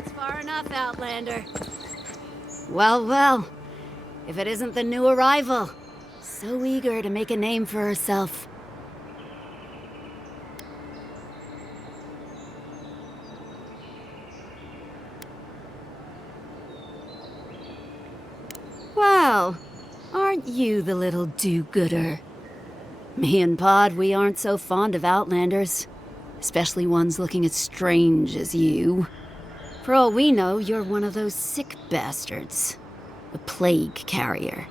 That's far enough, Outlander. Well, well. If it isn't the new arrival. So eager to make a name for herself. Well, aren't you the little do-gooder? Me and Pod, we aren't so fond of Outlanders. Especially ones looking as strange as you. For all we know, you're one of those sick bastards. A plague carrier.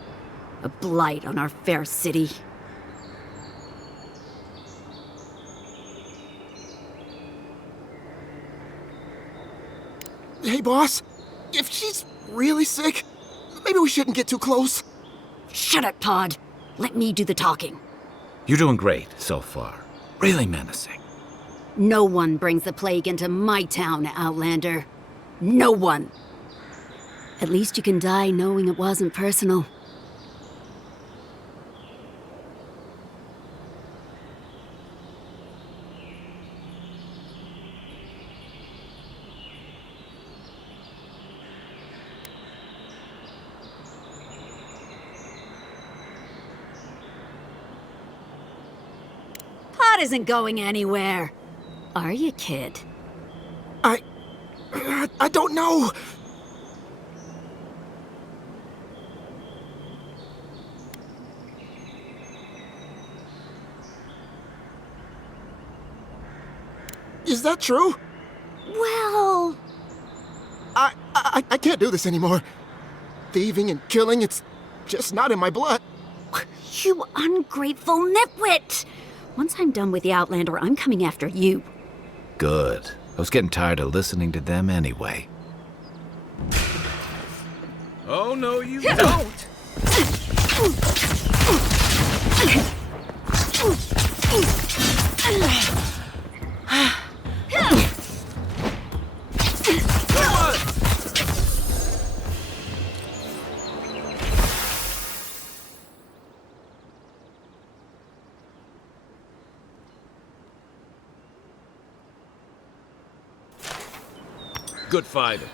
A blight on our fair city. Hey, boss. If she's really sick, maybe we shouldn't get too close. Shut it, Pod. Let me do the talking. You're doing great so far. Really menacing. No one brings the plague into my town, Outlander. No one. At least you can die knowing it wasn't personal. Pod isn't going anywhere. Are you, kid? I don't know. Is that true? Well... I can't do this anymore. Thieving and killing, it's just not in my blood. You ungrateful nitwit! Once I'm done with the Outlander, I'm coming after you. Good. I was getting tired of listening to them anyway. Oh, no, you don't! Good fighter.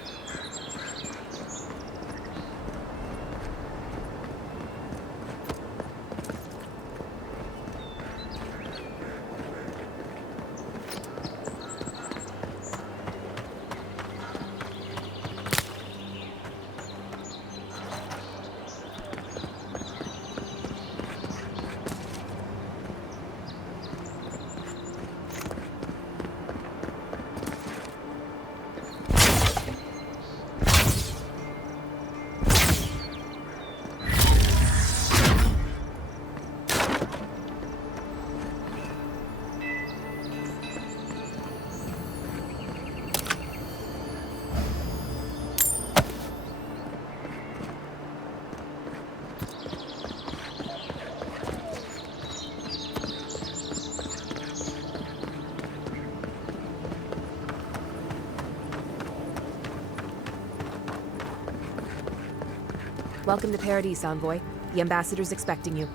Welcome to Paradise, Envoy. The ambassador's expecting you.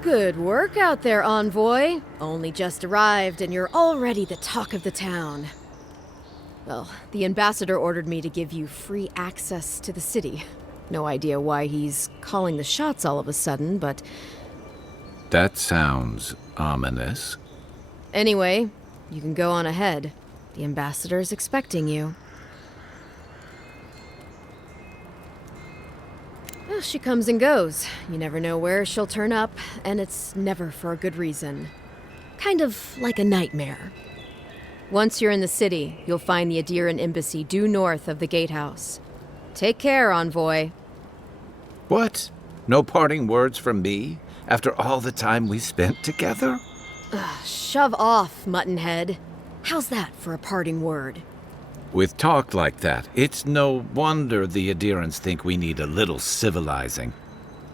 Good work out there, Envoy. Only just arrived and you're already the talk of the town. Well, the ambassador ordered me to give you free access to the city. No idea why he's calling the shots all of a sudden, but... That sounds ominous. Anyway, you can go on ahead. The ambassador's expecting you. Well, she comes and goes. You never know where she'll turn up, and it's never for a good reason. Kind of like a nightmare. Once you're in the city, you'll find the Adiran embassy due north of the gatehouse. Take care, Envoy. What? No parting words from me? After all the time we spent together? Shove off, Muttonhead. How's that for a parting word? With talk like that, it's no wonder the Adirans think we need a little civilizing.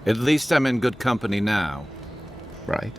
At least I'm in good company now. Right?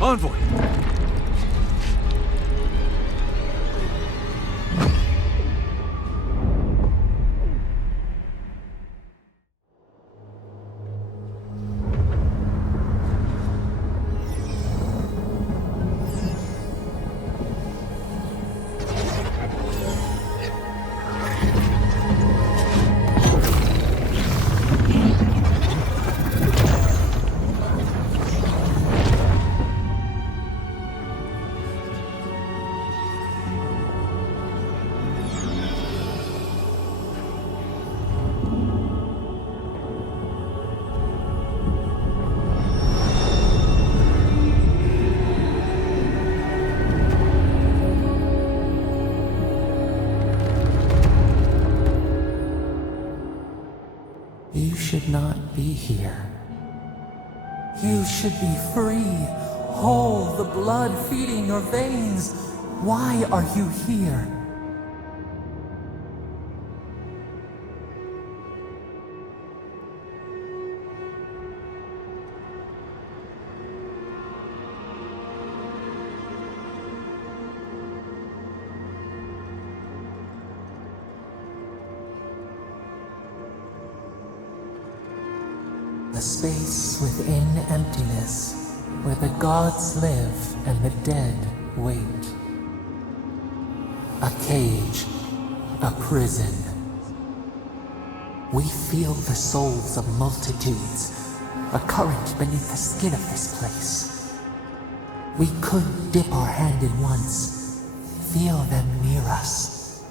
Envoy! You should not be here. You should be free, whole, the blood feeding your veins. Why are you here? A space within emptiness, where the gods live and the dead wait. A cage, a prison. We feel the souls of multitudes, a current beneath the skin of this place. We could dip our hand in once, feel them near us.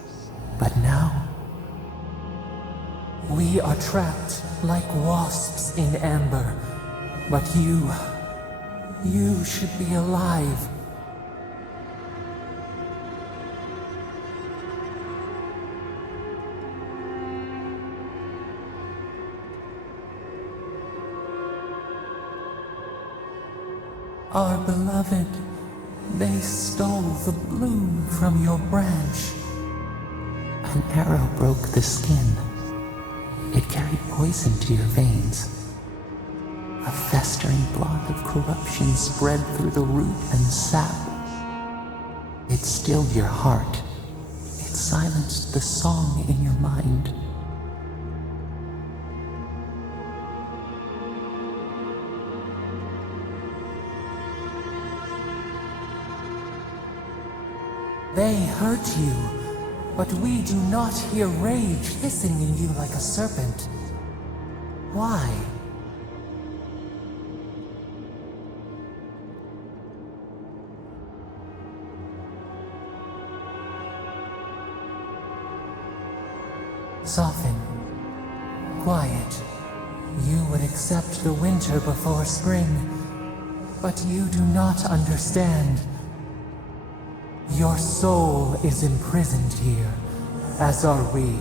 But now, we are trapped like wasps in amber. But you should be alive. Our beloved, they stole the bloom from your branch. An arrow broke the skin. It carried poison to your veins. A festering blot of corruption spread through the root and sap. It stilled your heart. It silenced the song in your mind. They hurt you, but we do not hear rage hissing in you like a serpent. Why? Soften. Quiet. You would accept the winter before spring, but you do not understand. Your soul is imprisoned here, as are we.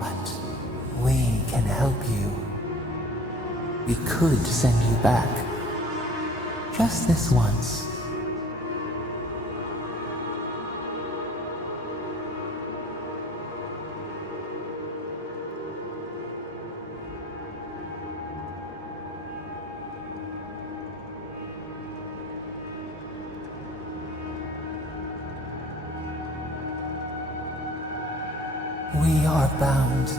But we can help you. We could send you back. Just this once. We are bound.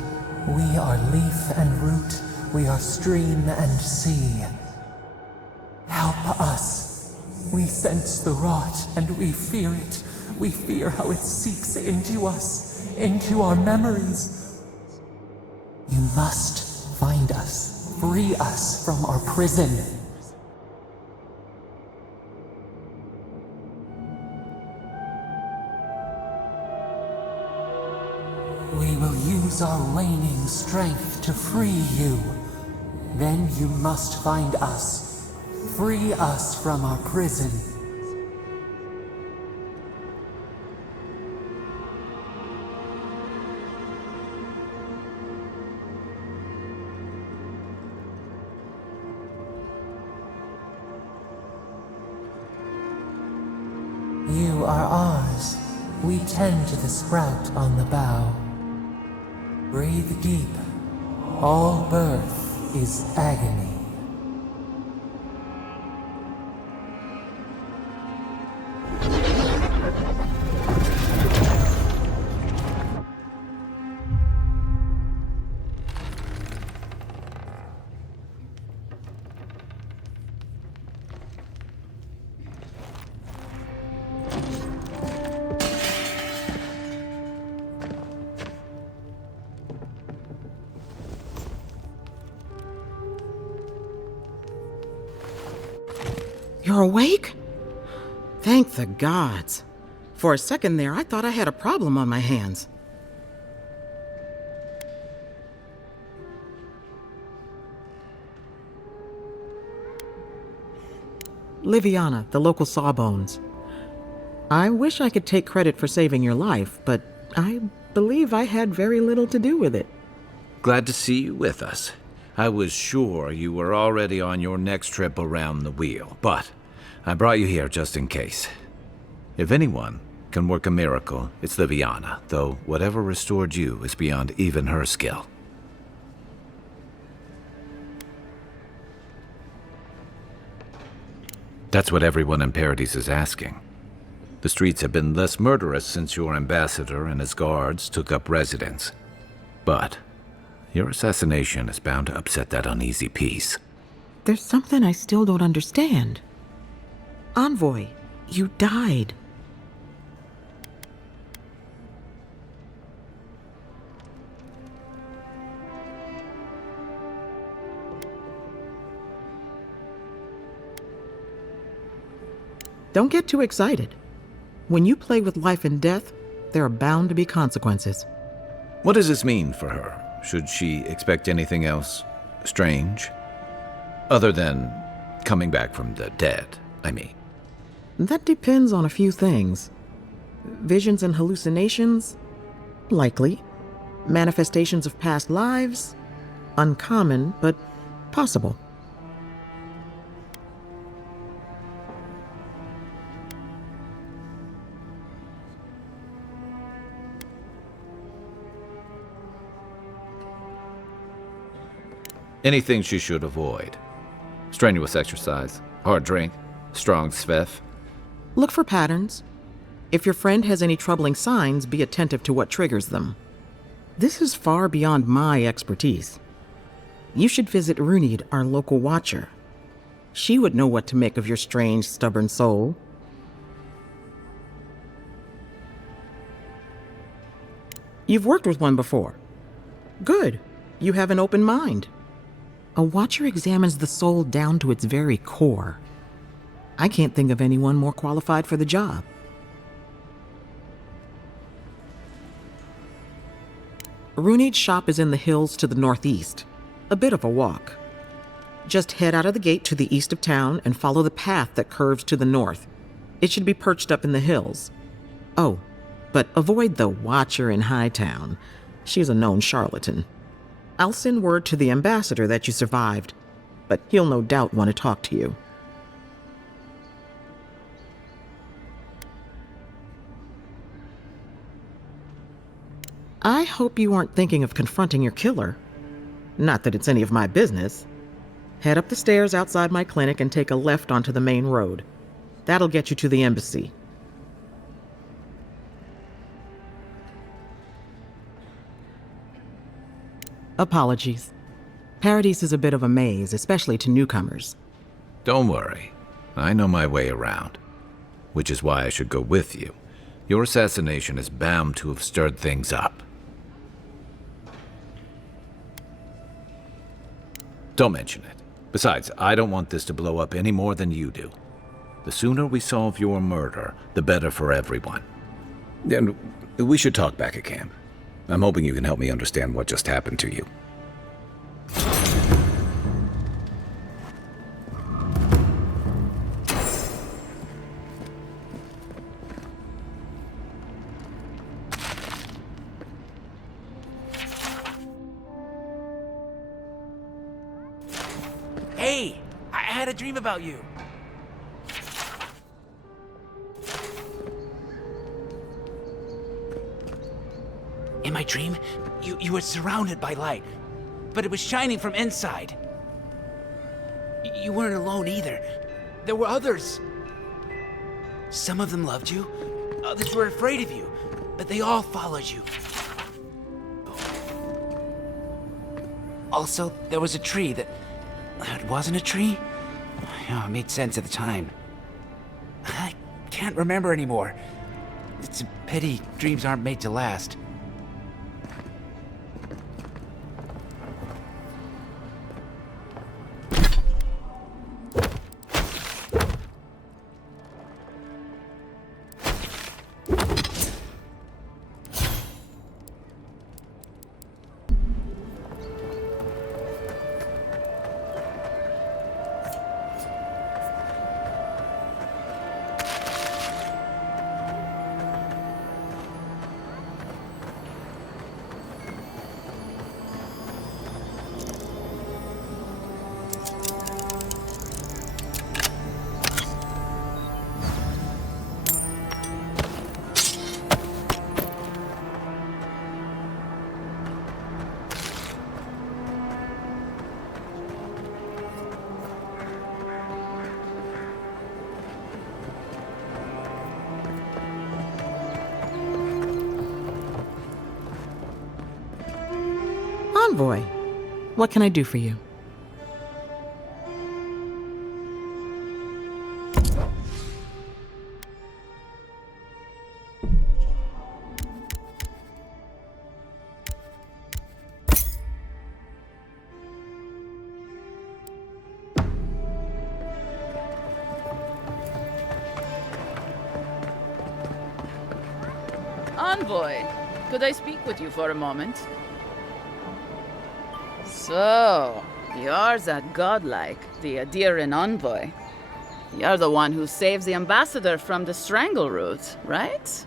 We are leaf and root. We are stream and sea. Help us. We sense the rot and we fear it. We fear how it seeps into us, into our memories. You must find us. Free us from our prison. We will use our waning strength to free you. Then you must find us. Free us from our prison. You are ours. We tend to the sprout on the bough. Breathe deep. All birth is agony. You're awake? Thank the gods. For a second there, I thought I had a problem on my hands. Liviana, the local Sawbones. I wish I could take credit for saving your life, but I believe I had very little to do with it. Glad to see you with us. I was sure you were already on your next trip around the wheel, but I brought you here just in case. If anyone can work a miracle, it's Liviana, though whatever restored you is beyond even her skill. That's what everyone in Paradise is asking. The streets have been less murderous since your ambassador and his guards took up residence. But your assassination is bound to upset that uneasy peace. There's something I still don't understand. Envoy, you died. Don't get too excited. When you play with life and death, there are bound to be consequences. What does this mean for her? Should she expect anything else strange? Other than coming back from the dead, I mean. That depends on a few things. Visions and hallucinations? Likely. Manifestations of past lives? Uncommon, but possible. Anything she should avoid. Strenuous exercise, hard drink, strong sveff. Look for patterns. If your friend has any troubling signs, be attentive to what triggers them. This is far beyond my expertise. You should visit Runid, our local watcher. She would know what to make of your strange, stubborn soul. You've worked with one before. Good. You have an open mind. A watcher examines the soul down to its very core. I can't think of anyone more qualified for the job. Runid's shop is in the hills to the northeast. A bit of a walk. Just head out of the gate to the east of town and follow the path that curves to the north. It should be perched up in the hills. Oh, but avoid the watcher in Hightown. She's a known charlatan. I'll send word to the ambassador that you survived, but he'll no doubt want to talk to you. I hope you aren't thinking of confronting your killer. Not that it's any of my business. Head up the stairs outside my clinic and take a left onto the main road. That'll get you to the embassy. Apologies. Paradise is a bit of a maze, especially to newcomers. Don't worry. I know my way around. Which is why I should go with you. Your assassination is bound to have stirred things up. Don't mention it. Besides, I don't want this to blow up any more than you do. The sooner we solve your murder, the better for everyone. And we should talk back at camp. I'm hoping you can help me understand what just happened to you. Hey, I had a dream about you. In my dream, you were surrounded by light, but it was shining from inside. You weren't alone either. There were others. Some of them loved you, others were afraid of you, but they all followed you. Also, there was a tree that... It wasn't a tree? Oh, it made sense at the time. I can't remember anymore. It's a pity dreams aren't made to last. Envoy, what can I do for you? Envoy, could I speak with you for a moment? So, you're that godlike, the Adiran envoy. You're the one who saves the ambassador from the strangle root, right?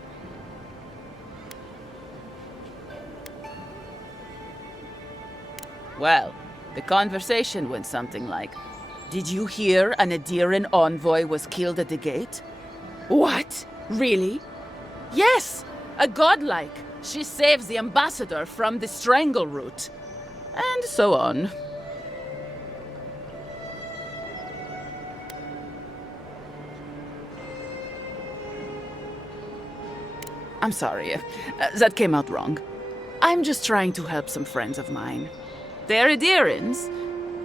Well, the conversation went something like, "Did you hear an Adiran envoy was killed at the gate?" "What? Really?" "Yes! A godlike! She saves the ambassador from the strangle root." And so on. I'm sorry, that came out wrong. I'm just trying to help some friends of mine. They're Adirans,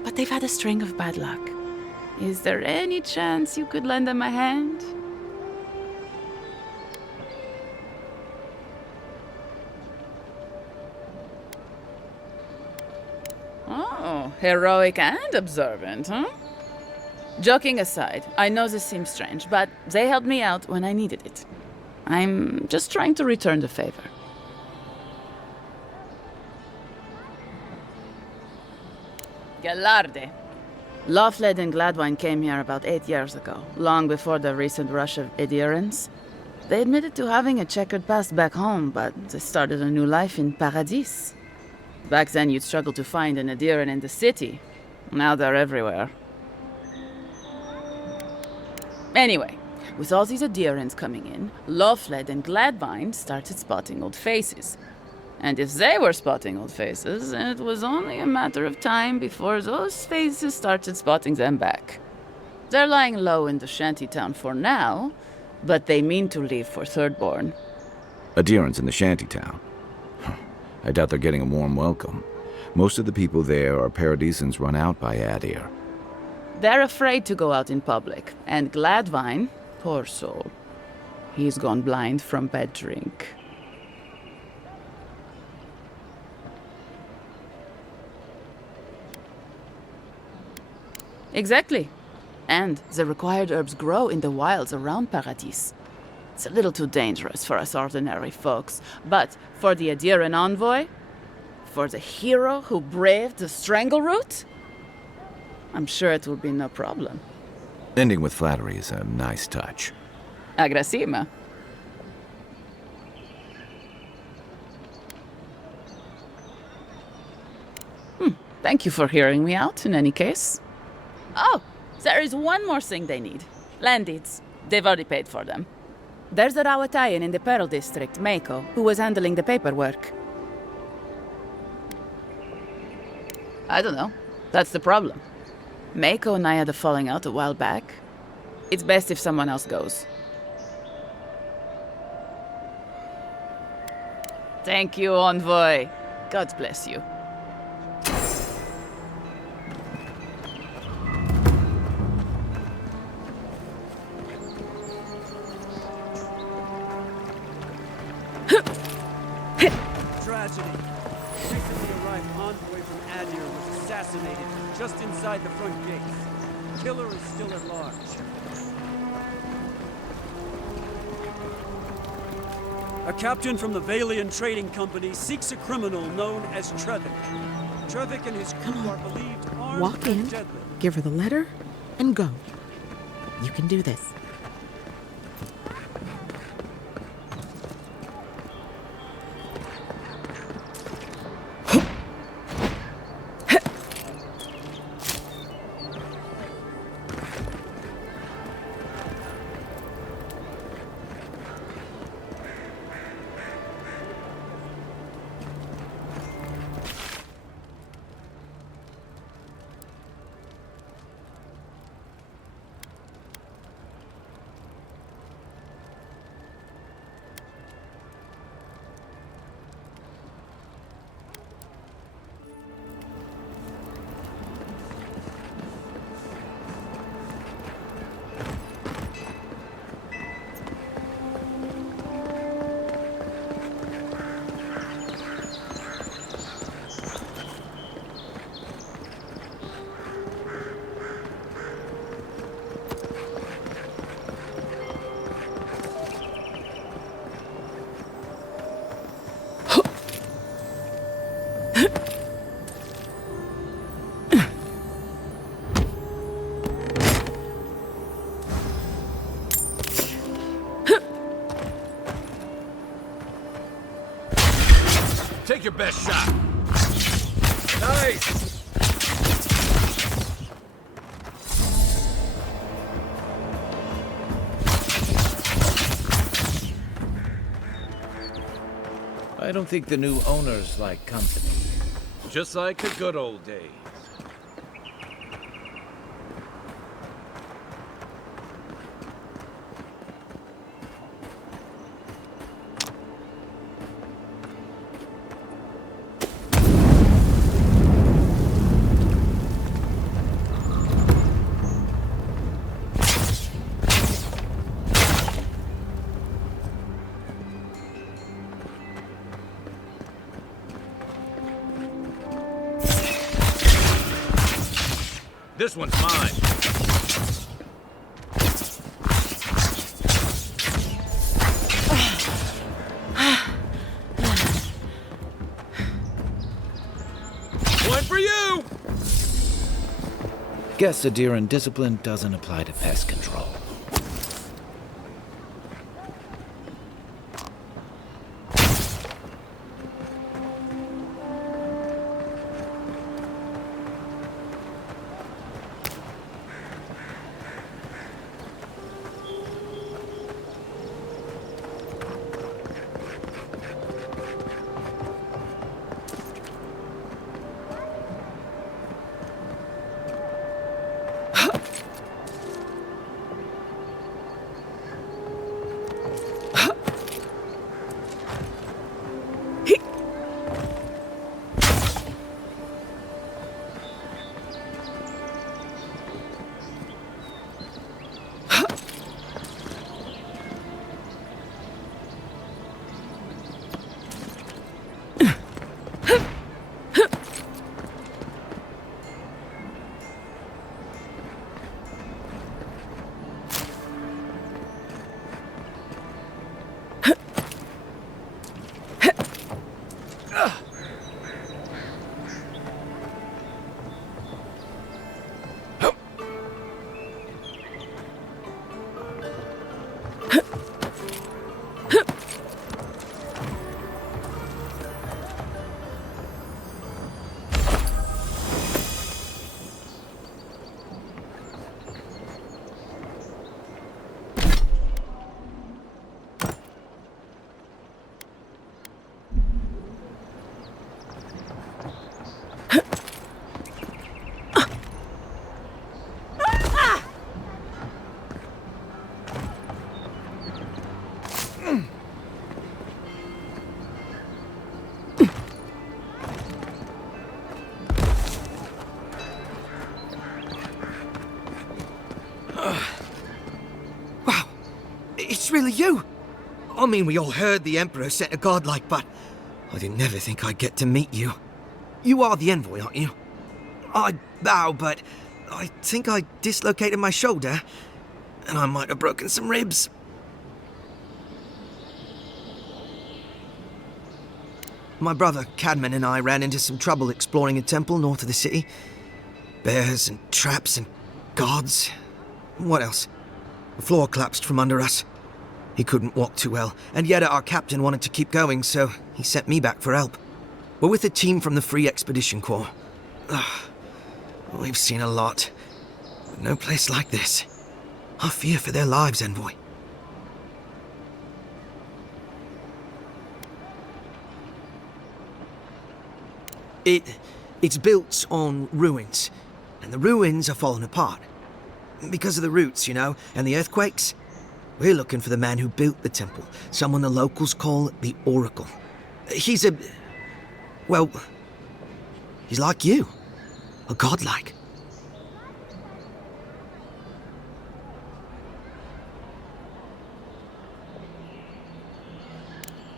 but they've had a string of bad luck. Is there any chance you could lend them a hand? Oh, heroic and observant, huh? Joking aside, I know this seems strange, but they helped me out when I needed it. I'm just trying to return the favor. Galarde. Lofled and Gladwine came here about 8 years ago, long before the recent rush of Edirans. They admitted to having a checkered past back home, but they started a new life in Paradis. Back then, you'd struggle to find an Adiran in the city. Now they're everywhere. Anyway, with all these Adirans coming in, Lofled and Gladwine started spotting old faces. And if they were spotting old faces, it was only a matter of time before those faces started spotting them back. They're lying low in the shantytown for now, but they mean to leave for Thirdborn. Adirans in the shantytown. I doubt they're getting a warm welcome. Most of the people there are Paradisans run out by Adir. They're afraid to go out in public, and Gladwine, poor soul, he's gone blind from bad drink. Exactly. And the required herbs grow in the wilds around Paradis. It's a little too dangerous for us ordinary folks, but for the Adiran envoy, for the hero who braved the strangle root, I'm sure it will be no problem. Ending with flattery is a nice touch. Agrasima. Thank you for hearing me out, in any case. Oh, there is one more thing they need. Land deeds. They've already paid for them. There's a Rawatayan in the Pearl District, Mako, who was handling the paperwork. I don't know. That's the problem. Mako and I had a falling out a while back. It's best if someone else goes. Thank you, Envoy. God bless you. Tragedy. Recently arrived envoy from Adir was assassinated just inside the front gates. Killer is still at large. A captain from the Valian Trading Company seeks a criminal known as Trevik. Trevik and his crew are believed armed Walk in, and deadly. give her the letter, and go. You can do this. Take your best shot. Nice! I don't think the new owners like company. Just like the good old days. This one's mine. One for you! Guess Adiran discipline doesn't apply to pest control. It's really you! I mean, we all heard the Emperor sent a godlike, but I didn't never think I'd get to meet you. You are the envoy, aren't you? I bow, but I think I dislocated my shoulder, and I might have broken some ribs. My brother, Cadman, and I ran into some trouble exploring a temple north of the city. Bears and traps and guards. What else? The floor collapsed from under us. He couldn't walk too well, and yet our captain wanted to keep going, so he sent me back for help. We're with a team from the Free Expedition Corps. We've seen a lot, but no place like this. I fear for their lives, Envoy. It's built on ruins, and the ruins are falling apart. Because of the roots, you know, and the earthquakes. We're looking for the man who built the temple, someone the locals call the Oracle. He's well, he's like you. A godlike.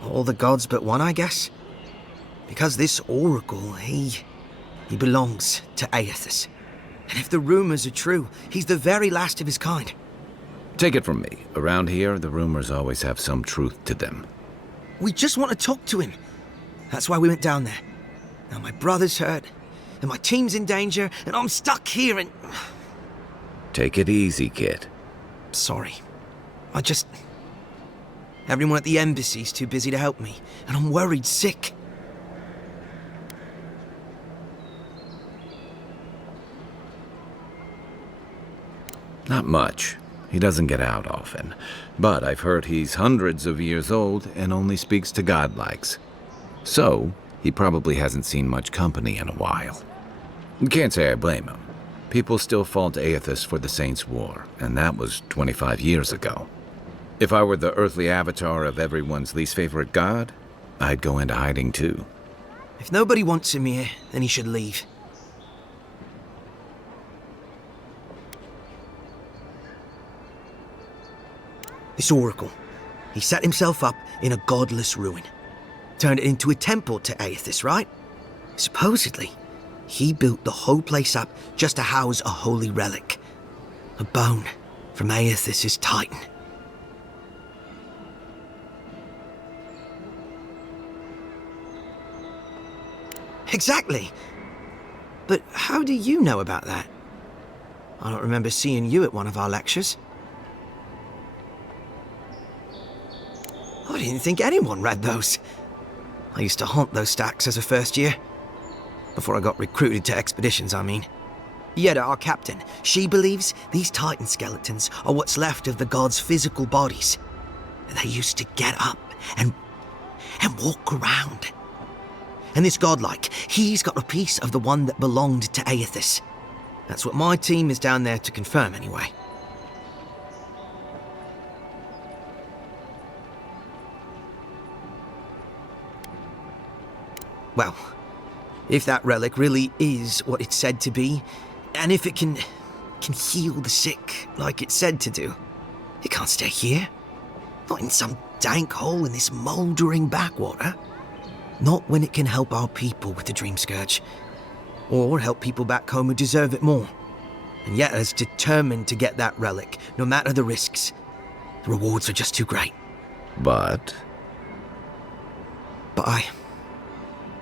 All the gods but one, I guess. Because this Oracle, he belongs to Aethys. And if the rumors are true, he's the very last of his kind. Take it from me. Around here, the rumors always have some truth to them. We just want to talk to him. That's why we went down there. Now my brother's hurt, and my team's in danger, and I'm stuck here and... Take it easy, kid. Sorry. Everyone at the embassy's too busy to help me, and I'm worried sick. Not much. He doesn't get out often. But I've heard he's hundreds of years old and only speaks to godlikes. So, he probably hasn't seen much company in a while. Can't say I blame him. People still fault Aethys for the Saints' War, and that was 25 years ago. If I were the earthly avatar of everyone's least favorite god, I'd go into hiding too. If nobody wants him here, then he should leave. This oracle, he set himself up in a godless ruin. Turned it into a temple to Aethys, right? Supposedly, he built the whole place up just to house a holy relic. A bone from Aethys' titan. Exactly. But how do you know about that? I don't remember seeing you at one of our lectures. I didn't think anyone read those. I used to haunt those stacks as a first year. Before I got recruited to expeditions, I mean. Yeda, our captain, she believes these titan skeletons are what's left of the gods' physical bodies. They used to get up and walk around. And this godlike, he's got a piece of the one that belonged to Aethys. That's what my team is down there to confirm anyway. Well, if that relic really is what it's said to be, and if it can heal the sick like it's said to do, it can't stay here. Not in some dank hole in this mouldering backwater. Not when it can help our people with the Dream Scourge. Or help people back home who deserve it more. And yet is determined to get that relic, no matter the risks. The rewards are just too great. But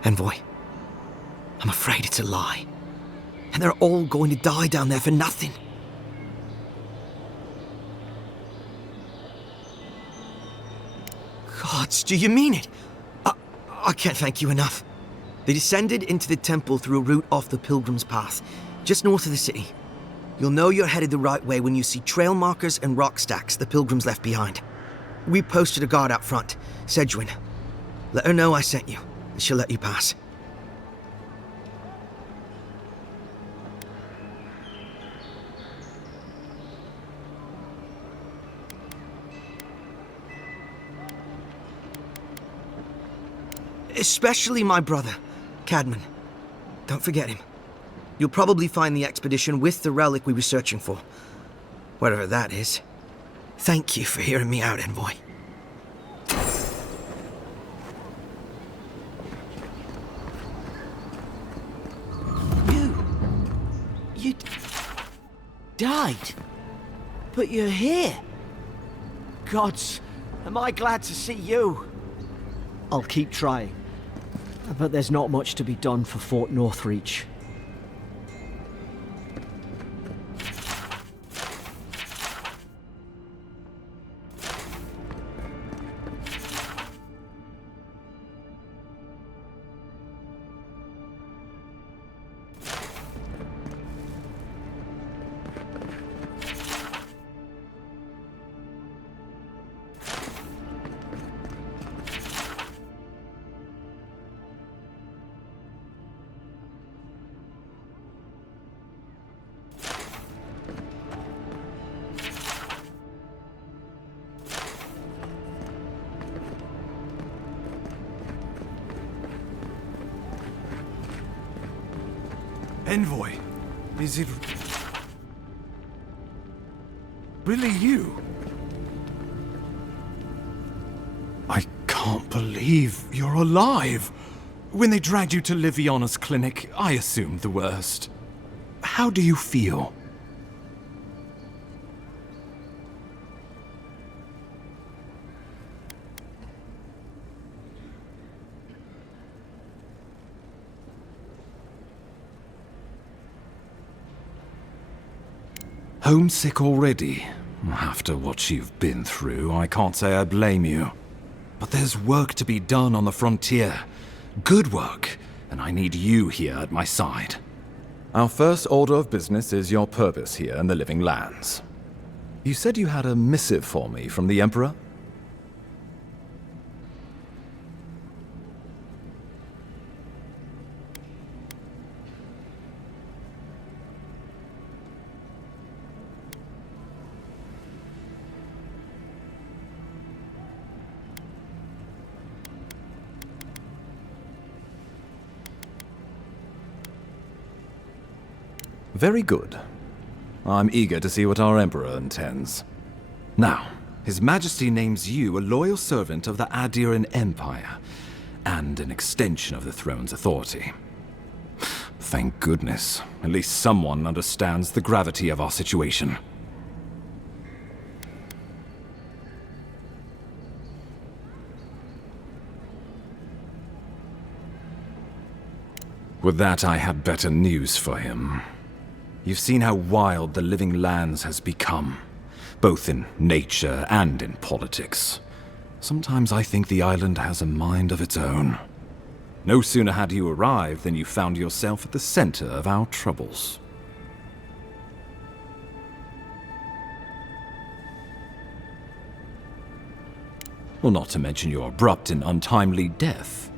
Envoy, I'm afraid it's a lie. And they're all going to die down there for nothing. Gods, do you mean it? I can't thank you enough. They descended into the temple through a route off the Pilgrim's Path, just north of the city. You'll know you're headed the right way when you see trail markers and rock stacks the Pilgrims left behind. We posted a guard out front, Sedgwin. Let her know I sent you, and she'll let you pass. Especially my brother, Cadman. Don't forget him. You'll probably find the expedition with the relic we were searching for. Whatever that is. Thank you for hearing me out, Envoy. You died? But you're here. Gods, am I glad to see you. I'll keep trying. But there's not much to be done for Fort Northreach. Envoy, is it really you? I can't believe you're alive. When they dragged you to Liviana's clinic, I assumed the worst. How do you feel? Homesick already? After what you've been through, I can't say I blame you. But there's work to be done on the frontier. Good work, and I need you here at my side. Our first order of business is your purpose here in the Living Lands. You said you had a missive for me from the Emperor? Very good. I'm eager to see what our Emperor intends. Now, His Majesty names you a loyal servant of the Adiran Empire, and an extension of the throne's authority. Thank goodness. At least someone understands the gravity of our situation. With that, I had better news for him. You've seen how wild the Living Lands has become, both in nature and in politics. Sometimes I think the island has a mind of its own. No sooner had you arrived than you found yourself at the center of our troubles. Well, not to mention your abrupt and untimely death.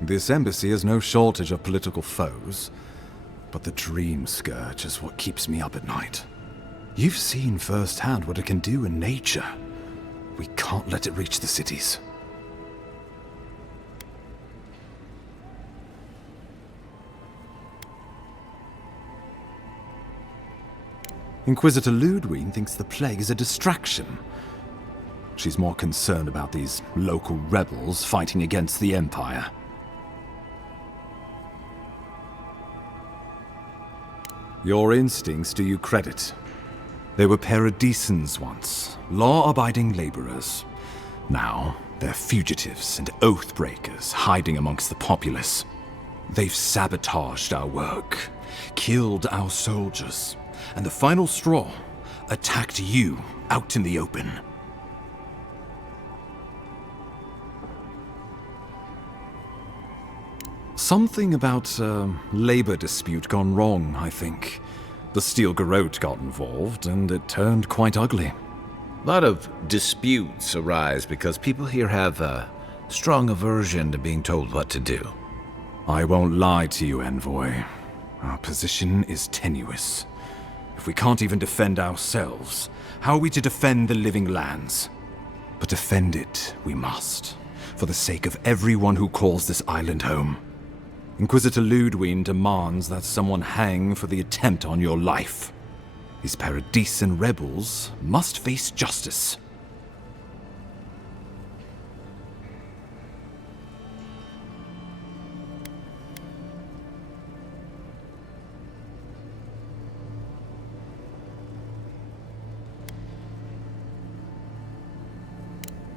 This embassy has no shortage of political foes, but the dream scourge is what keeps me up at night. You've seen firsthand what it can do in nature. We can't let it reach the cities. Inquisitor Ludwig thinks the plague is a distraction. She's more concerned about these local rebels fighting against the Empire. Your instincts do you credit. They were paradisans once, law-abiding laborers. Now, they're fugitives and oath-breakers hiding amongst the populace. They've sabotaged our work, killed our soldiers, and the final straw, attacked you out in the open. Something about a labor dispute gone wrong, I think. The Steel Garrote got involved, and it turned quite ugly. A lot of disputes arise because people here have a strong aversion to being told what to do. I won't lie to you, Envoy. Our position is tenuous. If we can't even defend ourselves, how are we to defend the Living Lands? But defend it we must, for the sake of everyone who calls this island home. Inquisitor Ludwig demands that someone hang for the attempt on your life. These Paradisan rebels must face justice.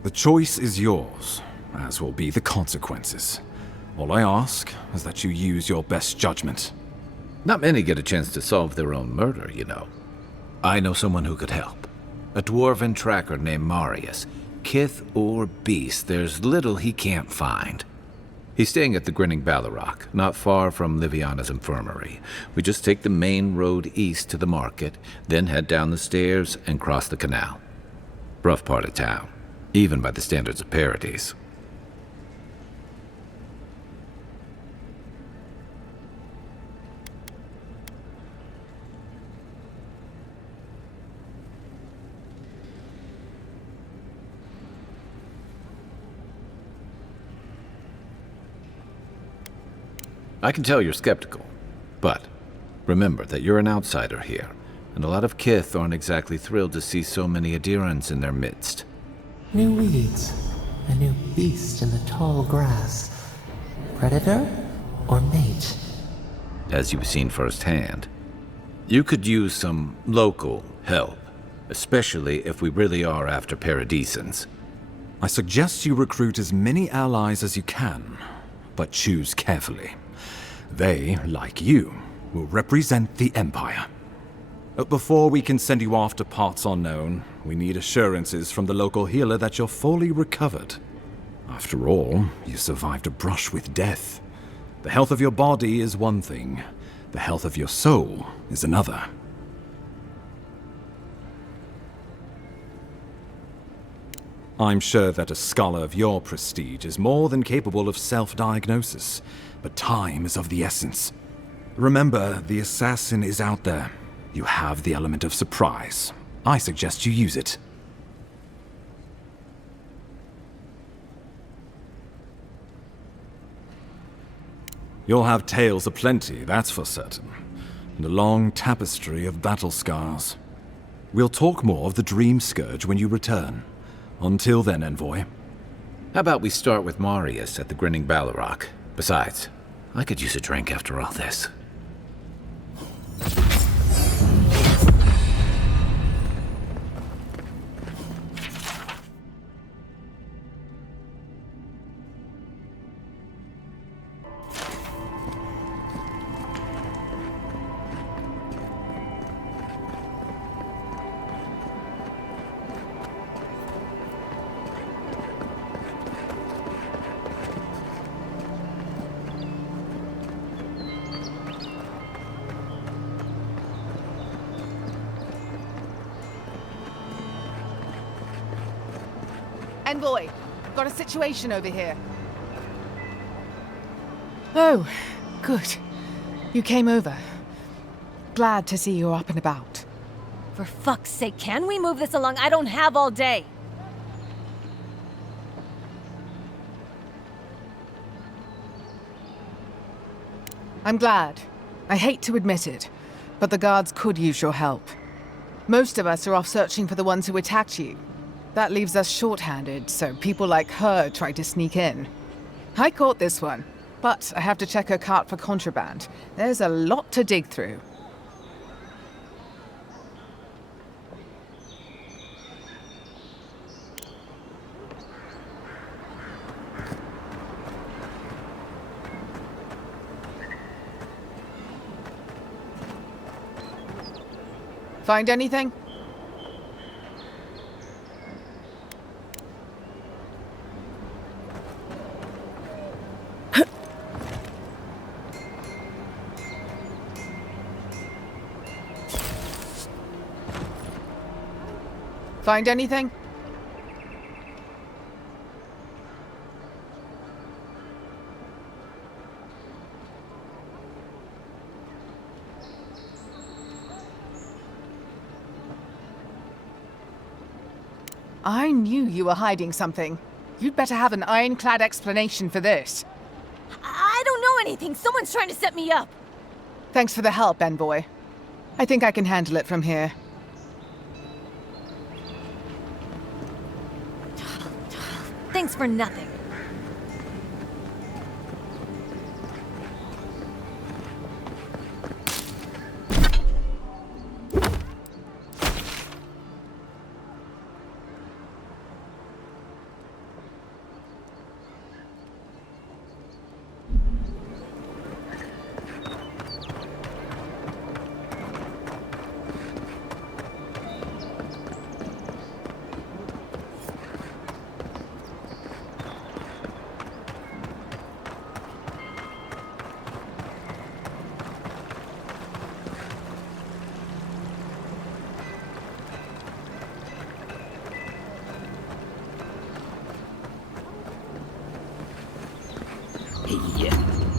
The choice is yours, as will be the consequences. All I ask is that you use your best judgment. Not many get a chance to solve their own murder, you know. I know someone who could help. A dwarven tracker named Marius. Kith or beast, there's little he can't find. He's staying at the Grinning Ballarrock, not far from Liviana's infirmary. We just take the main road east to the market, then head down the stairs and cross the canal. Rough part of town, even by the standards of Paradise. I can tell you're skeptical, but remember that you're an outsider here, and a lot of Kith aren't exactly thrilled to see so many Adirans in their midst. New weeds, a new beast in the tall grass. Predator or mate? As you've seen firsthand, you could use some local help, especially if we really are after Paradisans. I suggest you recruit as many allies as you can, but choose carefully. They, like you, will represent the Empire. But before we can send you off to parts unknown, we need assurances from the local healer that you're fully recovered. After all, you survived a brush with death. The health of your body is one thing, the health of your soul is another. I'm sure that a scholar of your prestige is more than capable of self-diagnosis, but time is of the essence. Remember, the assassin is out there. You have the element of surprise. I suggest you use it. You'll have tales aplenty, that's for certain, and a long tapestry of battle scars. We'll talk more of the Dream Scourge when you return. Until then, Envoy. How about we start with Marius at the Grinning Balrog? Besides, I could use a drink after all this. Envoy, got a situation over here. Oh, good. You came over. Glad to see you're up and about. For fuck's sake, can we move this along? I don't have all day. I'm glad. I hate to admit it, but the guards could use your help. Most of us are off searching for the ones who attacked you. That leaves us short-handed, so people like her try to sneak in. I caught this one, but I have to check her cart for contraband. There's a lot to dig through. Find anything? Find anything? I knew you were hiding something. You'd better have an ironclad explanation for this. I don't know anything. Someone's trying to set me up. Thanks for the help, Envoy. I think I can handle it from here. Thanks for nothing.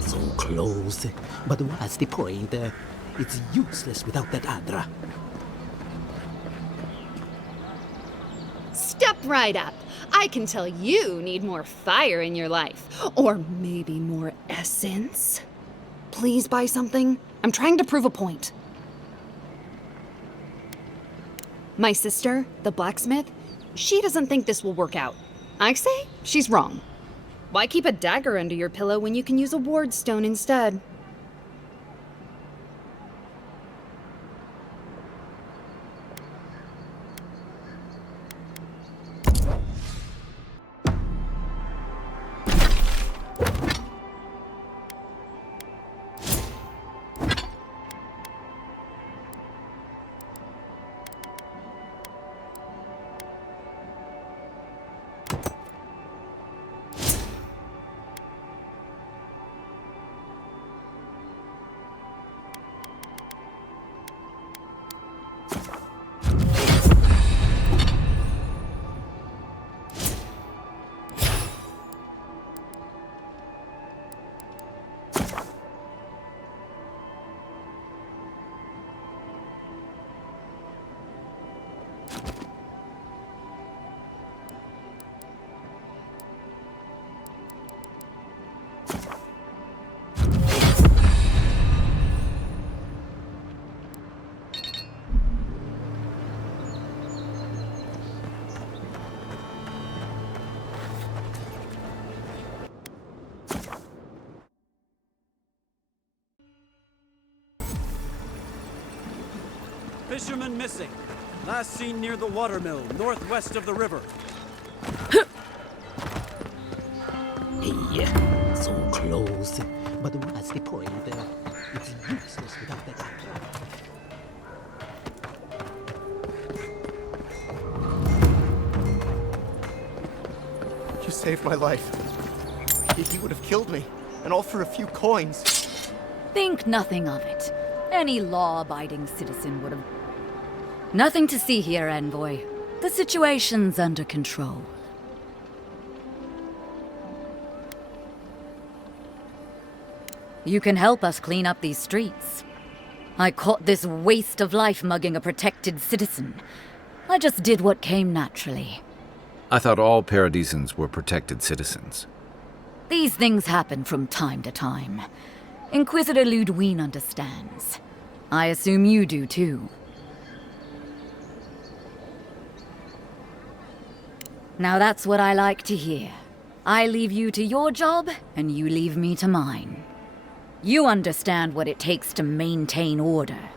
So close. But what's the point? It's useless without that Adra. Step right up. I can tell you need more fire in your life. Or maybe more essence. Please buy something. I'm trying to prove a point. My sister, the blacksmith, she doesn't think this will work out. I say she's wrong. Why keep a dagger under your pillow when you can use a ward stone instead? Fisherman missing. Last seen near the watermill, northwest of the river. Hey, so close. But what's the point? It's useless without that Adra. You saved my life. He would have killed me, and all for a few coins. Think nothing of it. Any law-abiding citizen would have... Nothing to see here, Envoy. The situation's under control. You can help us clean up these streets. I caught this waste of life mugging a protected citizen. I just did what came naturally. I thought all Paradisans were protected citizens. These things happen from time to time. Inquisitor Ludwine understands. I assume you do too. Now that's what I like to hear. I leave you to your job, and you leave me to mine. You understand what it takes to maintain order.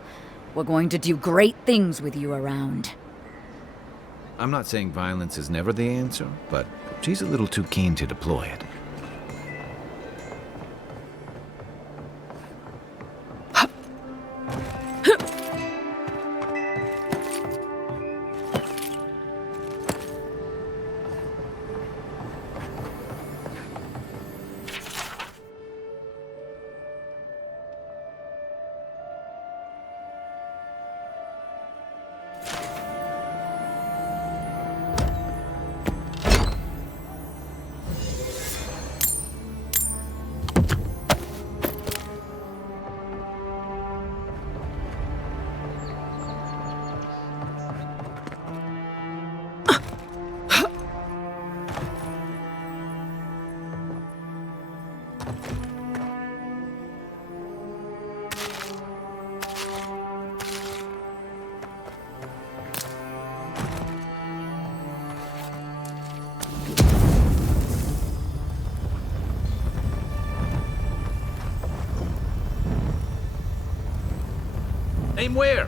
We're going to do great things with you around. I'm not saying violence is never the answer, but she's a little too keen to deploy it. Aim where?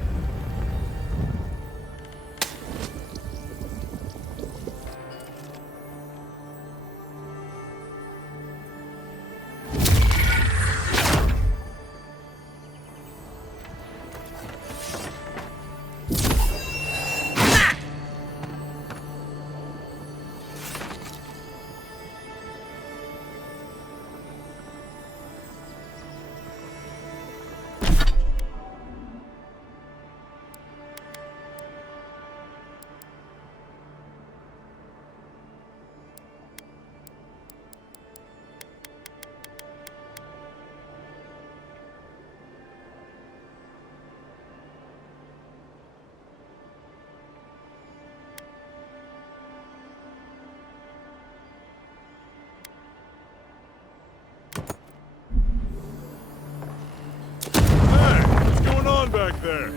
Back there.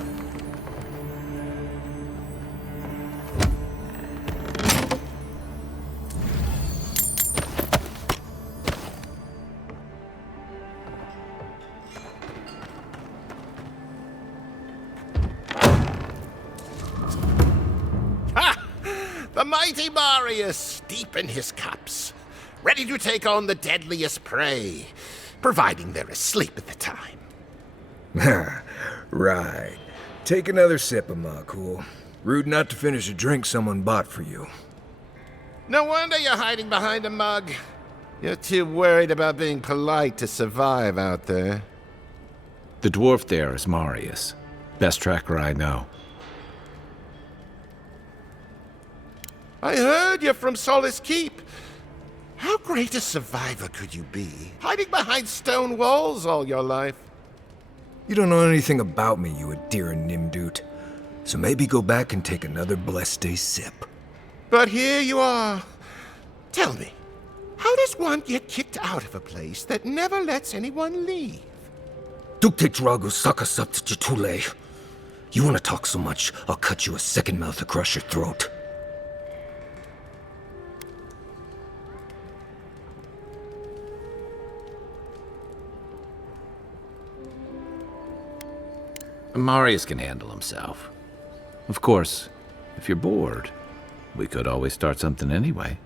Ha! The mighty Marius, deep in his cups, ready to take on the deadliest prey, providing they're asleep at the time. Right. Take another sip of my cool. Rude not to finish a drink someone bought for you. No wonder you're hiding behind a mug. You're too worried about being polite to survive out there. The dwarf there is Marius. Best tracker I know. I heard you're from Solace Keep. How great a survivor could you be, hiding behind stone walls all your life? You don't know anything about me, you Adira Nimdut. So maybe go back and take another blessed day sip. But here you are. Tell me, how does one get kicked out of a place that never lets anyone leave? Dukte Drago Sakasapt Jitule. You wanna talk so much, I'll cut you a second mouth across your throat. Marius can handle himself. Of course, if you're bored, we could always start something anyway.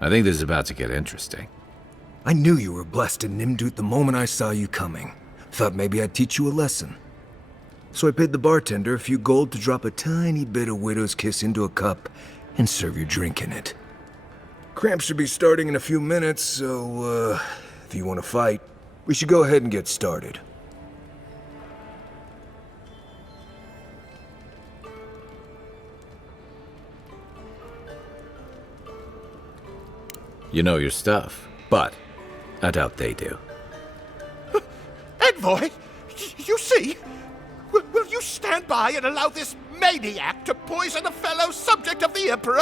I think this is about to get interesting. I knew you were blessed in Nimdut the moment I saw you coming. Thought maybe I'd teach you a lesson. So I paid the bartender a few gold to drop a tiny bit of Widow's Kiss into a cup and serve your drink in it. Cramps should be starting in a few minutes, so, if you want to fight, we should go ahead and get started. You know your stuff, but I doubt they do. Envoy, you see? Will you stand by and allow this maniac to poison a fellow subject of the Emperor?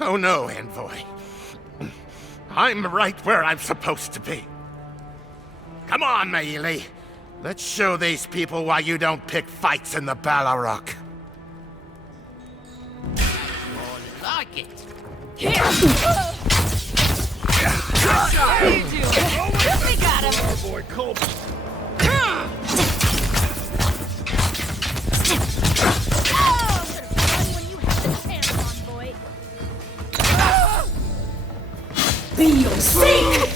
Oh no, Envoy. I'm right where I'm supposed to be. Come on, Maili. Let's show these people why you don't pick fights in the Ballarok. Oh, like it. Here! How you doing? We got him! Oh boy, Colt. Be your sake!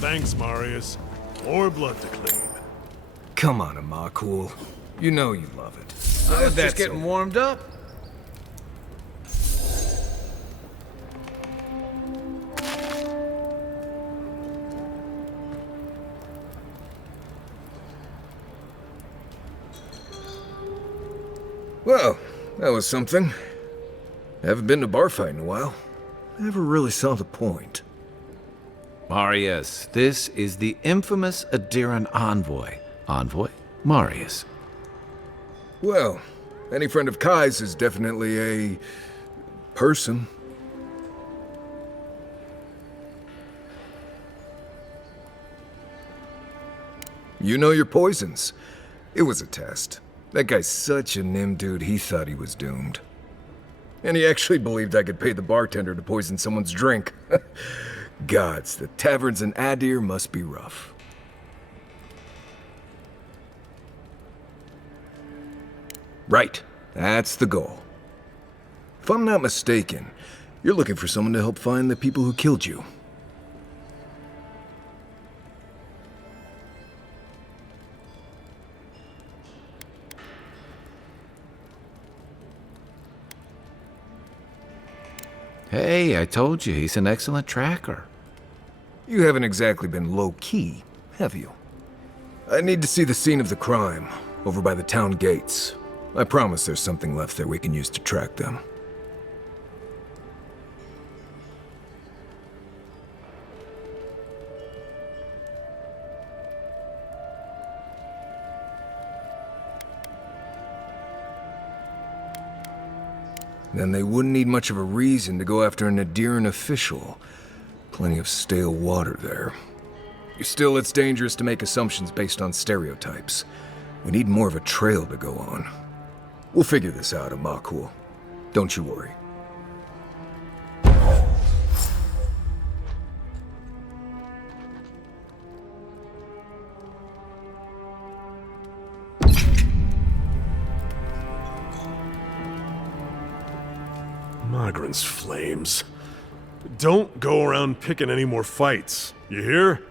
Thanks, Marius. More blood to clean. Come on, Amakul. You know you love it. I was just getting warmed up. Well, that was something. Haven't been to bar fight in a while. Never really saw the point. Marius, this is the infamous Adiran envoy. Envoy Marius. Well, any friend of Kai's is definitely a person. You know your poisons. It was a test. That guy's such a nim dude, he thought he was doomed. And he actually believed I could pay the bartender to poison someone's drink. Gods, the taverns in Adir must be rough. Right, that's the goal. If I'm not mistaken, you're looking for someone to help find the people who killed you. Hey, I told you, he's an excellent tracker. You haven't exactly been low-key, have you? I need to see the scene of the crime, over by the town gates. I promise there's something left there we can use to track them. Then they wouldn't need much of a reason to go after an Adiran official. Plenty of stale water there. Still, it's dangerous to make assumptions based on stereotypes. We need more of a trail to go on. We'll figure this out, Amakul. Don't you worry. Migrants' flames. Don't go around picking any more fights, you hear?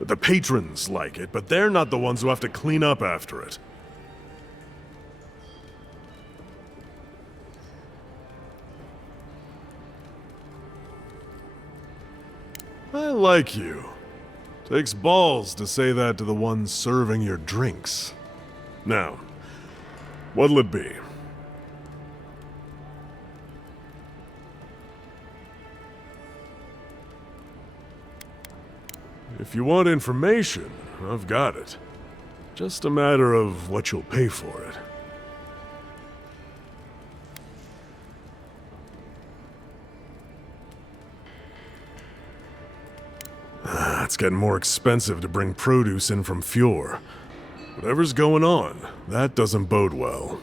The patrons like it, but they're not the ones who have to clean up after it. I like you. Takes balls to say that to the ones serving your drinks. Now, what'll it be? If you want information, I've got it. Just a matter of what you'll pay for it. It's getting more expensive to bring produce in from Fjord. Whatever's going on, that doesn't bode well.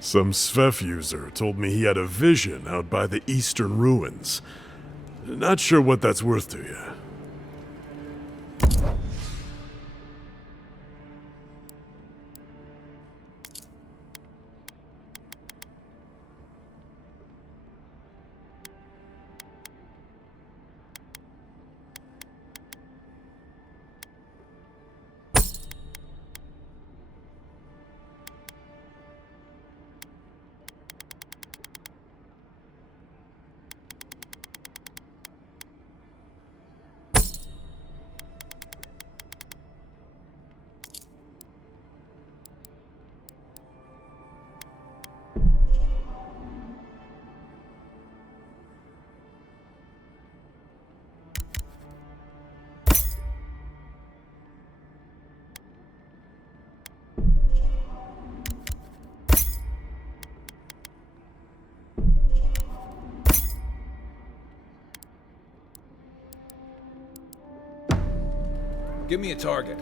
Some Svef user told me he had a vision out by the eastern ruins. Not sure what that's worth to you. Give me a target.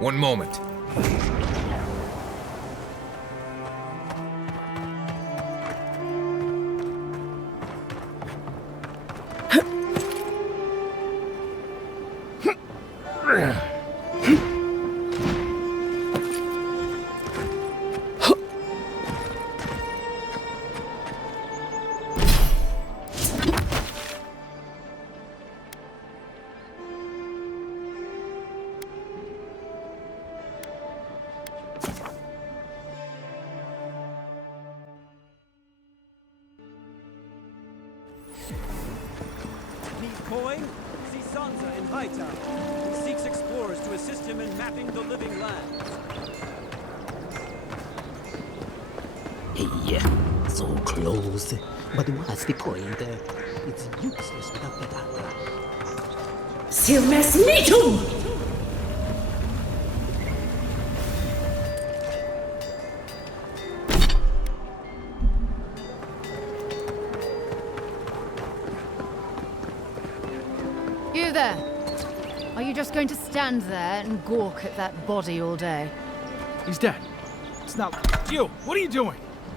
One moment. Need coin? See Sansa in Hightown. He seeks explorers to assist him in mapping the living land. Hey, so close. But what's the point? It's useless without that Adra. Silmes Nitum! going to stand there and gawk at that body all day? He's dead. It's not... You, what are you doing?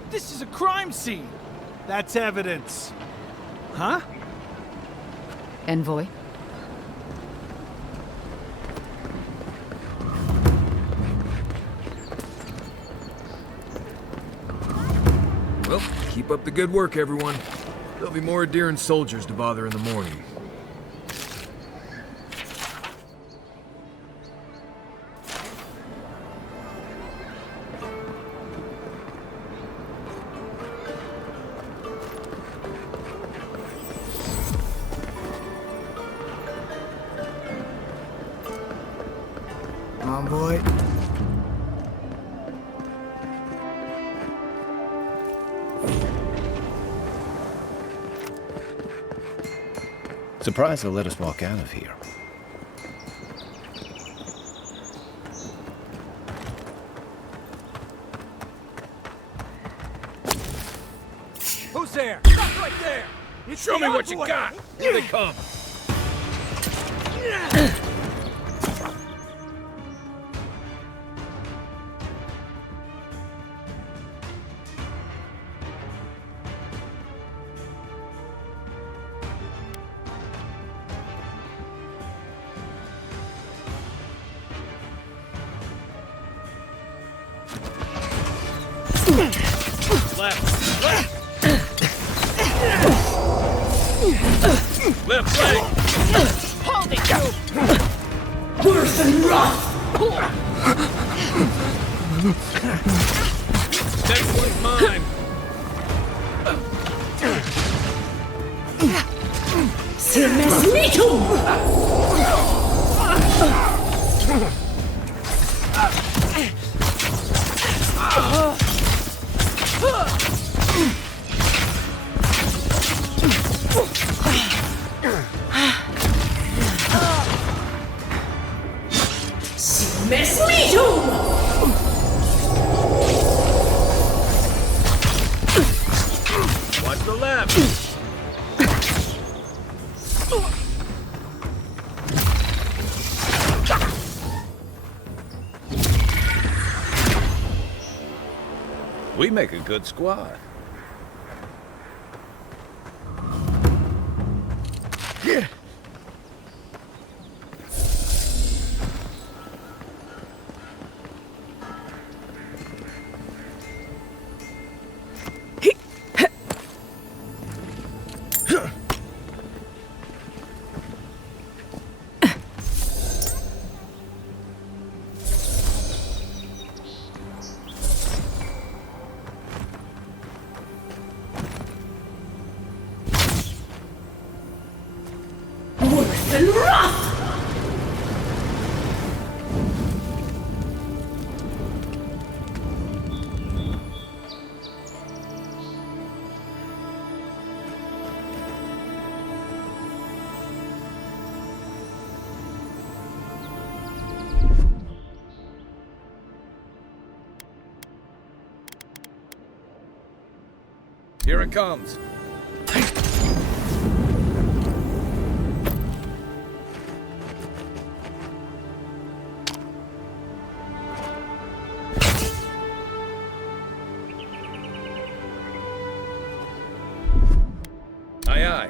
This is a crime scene. That's evidence. Huh? Envoy? Well, keep up the good work, everyone. There'll be more Adherent soldiers to bother in the morning. Come on, boy. Surprised they'll let us walk out of here. Who's there? Stop right there! It's Show the me what you envoy. got! Here they come! Left! Left leg! Hold it, you! Worse than rough! Next one's mine! Silmes Nitum! Silmes Nitum! Watch the left! We make a good squad. Yeah. Worse than rough! Here it comes. Aye, aye.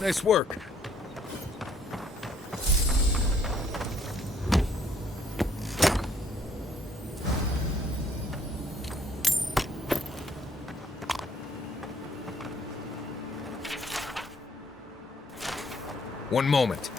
Nice work. One moment.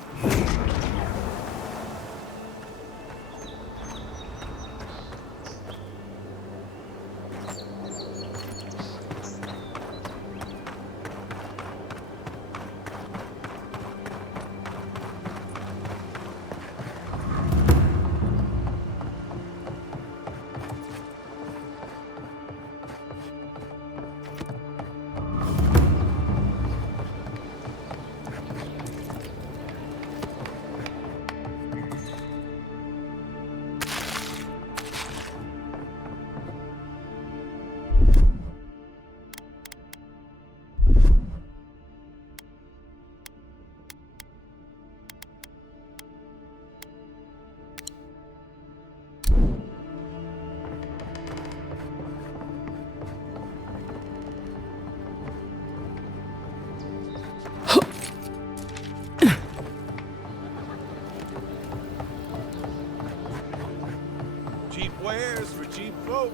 Cheap wares for cheap folks.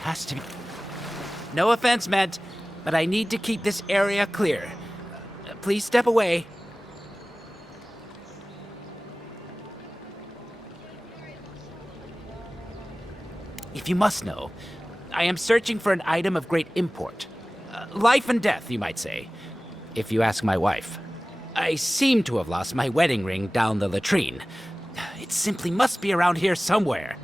Has to be. No offense meant, but I need to keep this area clear. Please step away. If you must know, I am searching for an item of great import. Life and death, you might say, if you ask my wife. I seem to have lost my wedding ring down the latrine. It simply must be around here somewhere.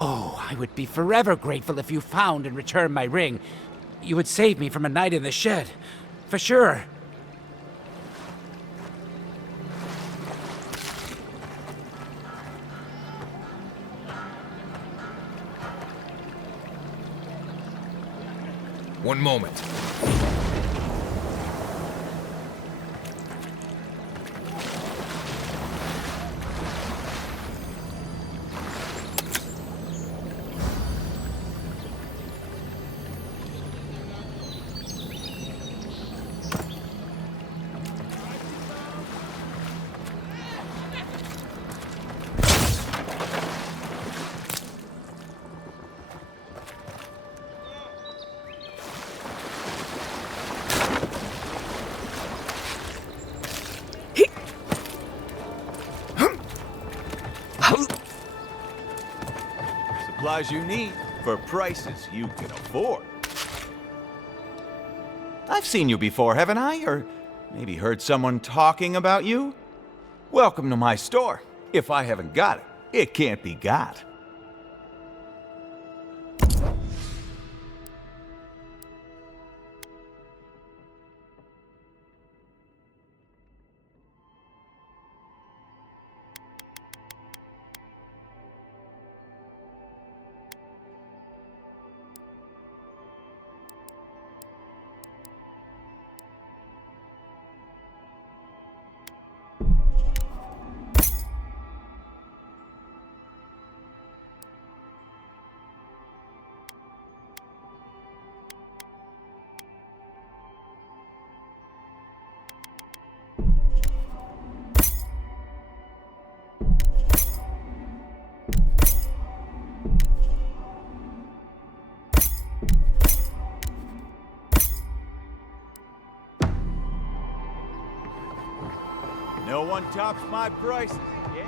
Oh, I would be forever grateful if you found and returned my ring. You would save me from a night in the shed. For sure. One moment. Supplies you need for prices you can afford. I've seen you before, haven't I? Or maybe heard someone talking about you? Welcome to my store. If I haven't got it, it can't be got. No one tops my prices, yeah?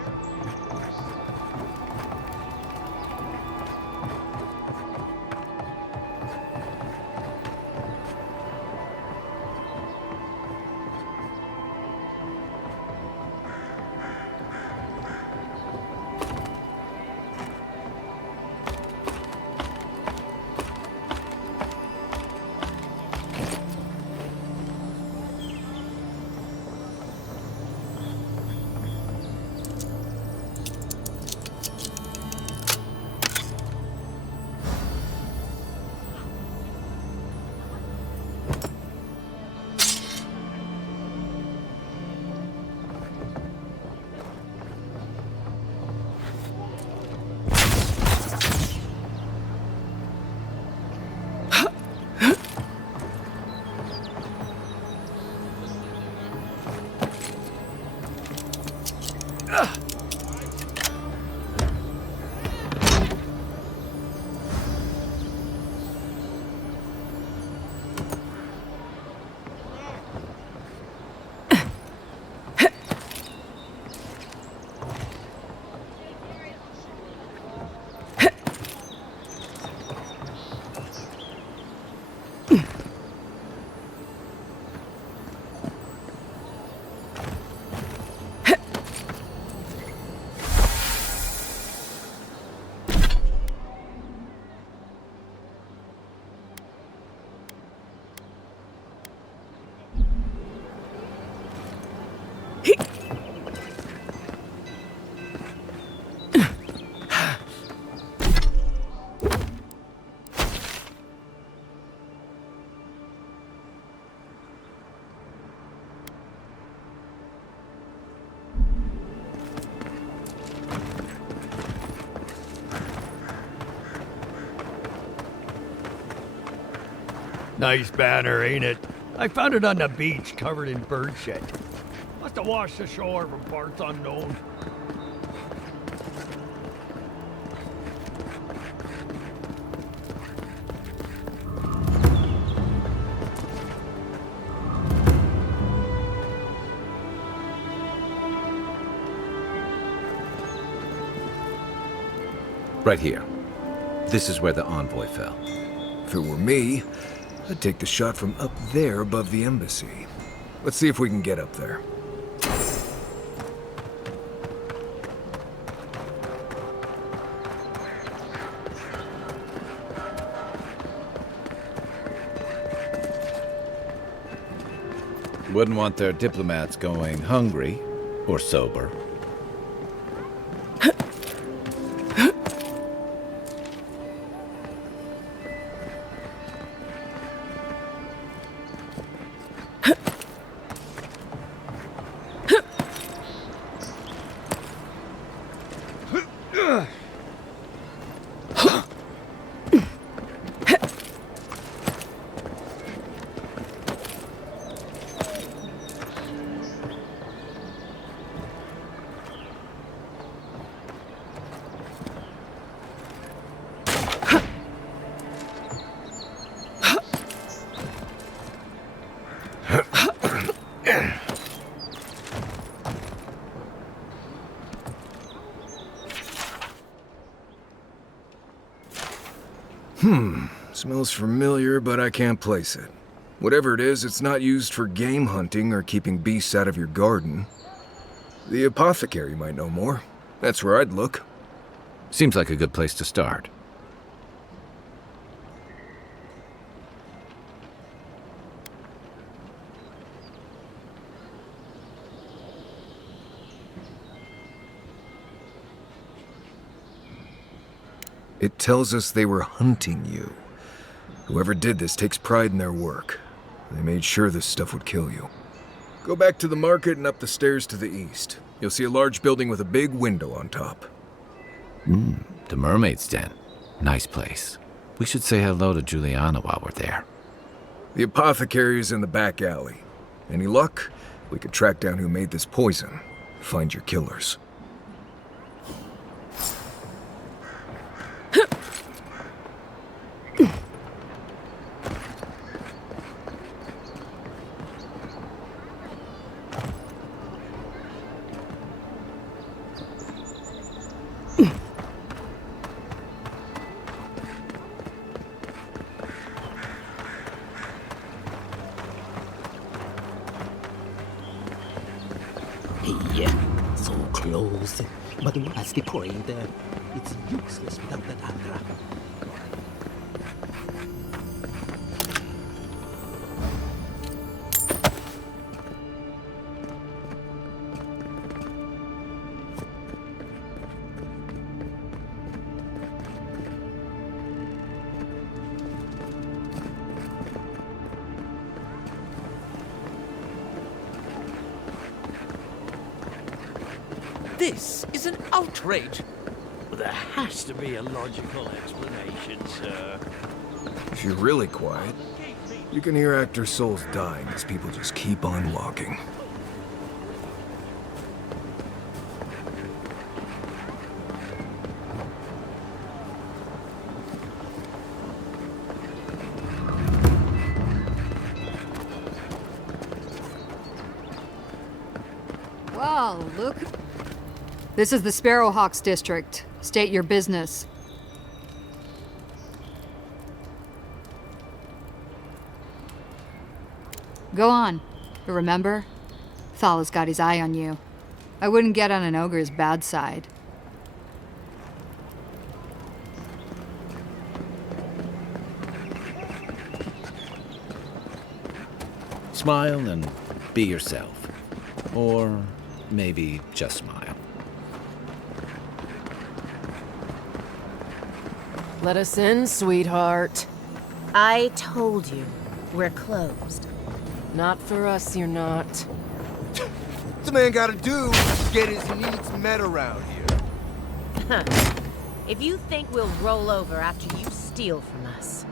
Nice banner, ain't it? I found it on the beach, covered in bird shit. Must have washed ashore from parts unknown. Right here. This is where the envoy fell. If it were me, I'd take the shot from up there above the embassy. Let's see if we can get up there. Wouldn't want their diplomats going hungry or sober. Smells familiar, but I can't place it. Whatever it is, it's not used for game hunting or keeping beasts out of your garden. The apothecary might know more. That's where I'd look. Seems like a good place to start. It tells us they were hunting you. Whoever did this takes pride in their work. They made sure this stuff would kill you. Go back to the market and up the stairs to the east. You'll see a large building with a big window on top. The mermaid's den. Nice place. We should say hello to Juliana while we're there. The apothecary is in the back alley. Any luck? We could track down who made this poison. Find your killers. Yeah, so close. But what's the point? It's useless without that Adra. This is an outrage. There has to be a logical explanation, sir. If you're really quiet, you can hear actor souls dying as people just keep on walking. Wow, look. This is the Sparrowhawks district. State your business. Go on. But remember, Thala's got his eye on you. I wouldn't get on an ogre's bad side. Smile and be yourself. Or maybe just smile. Let us in, sweetheart. I told you, we're closed. Not for us, you're not. What's a man gotta do to get his needs met around here? If you think we'll roll over after you steal from us,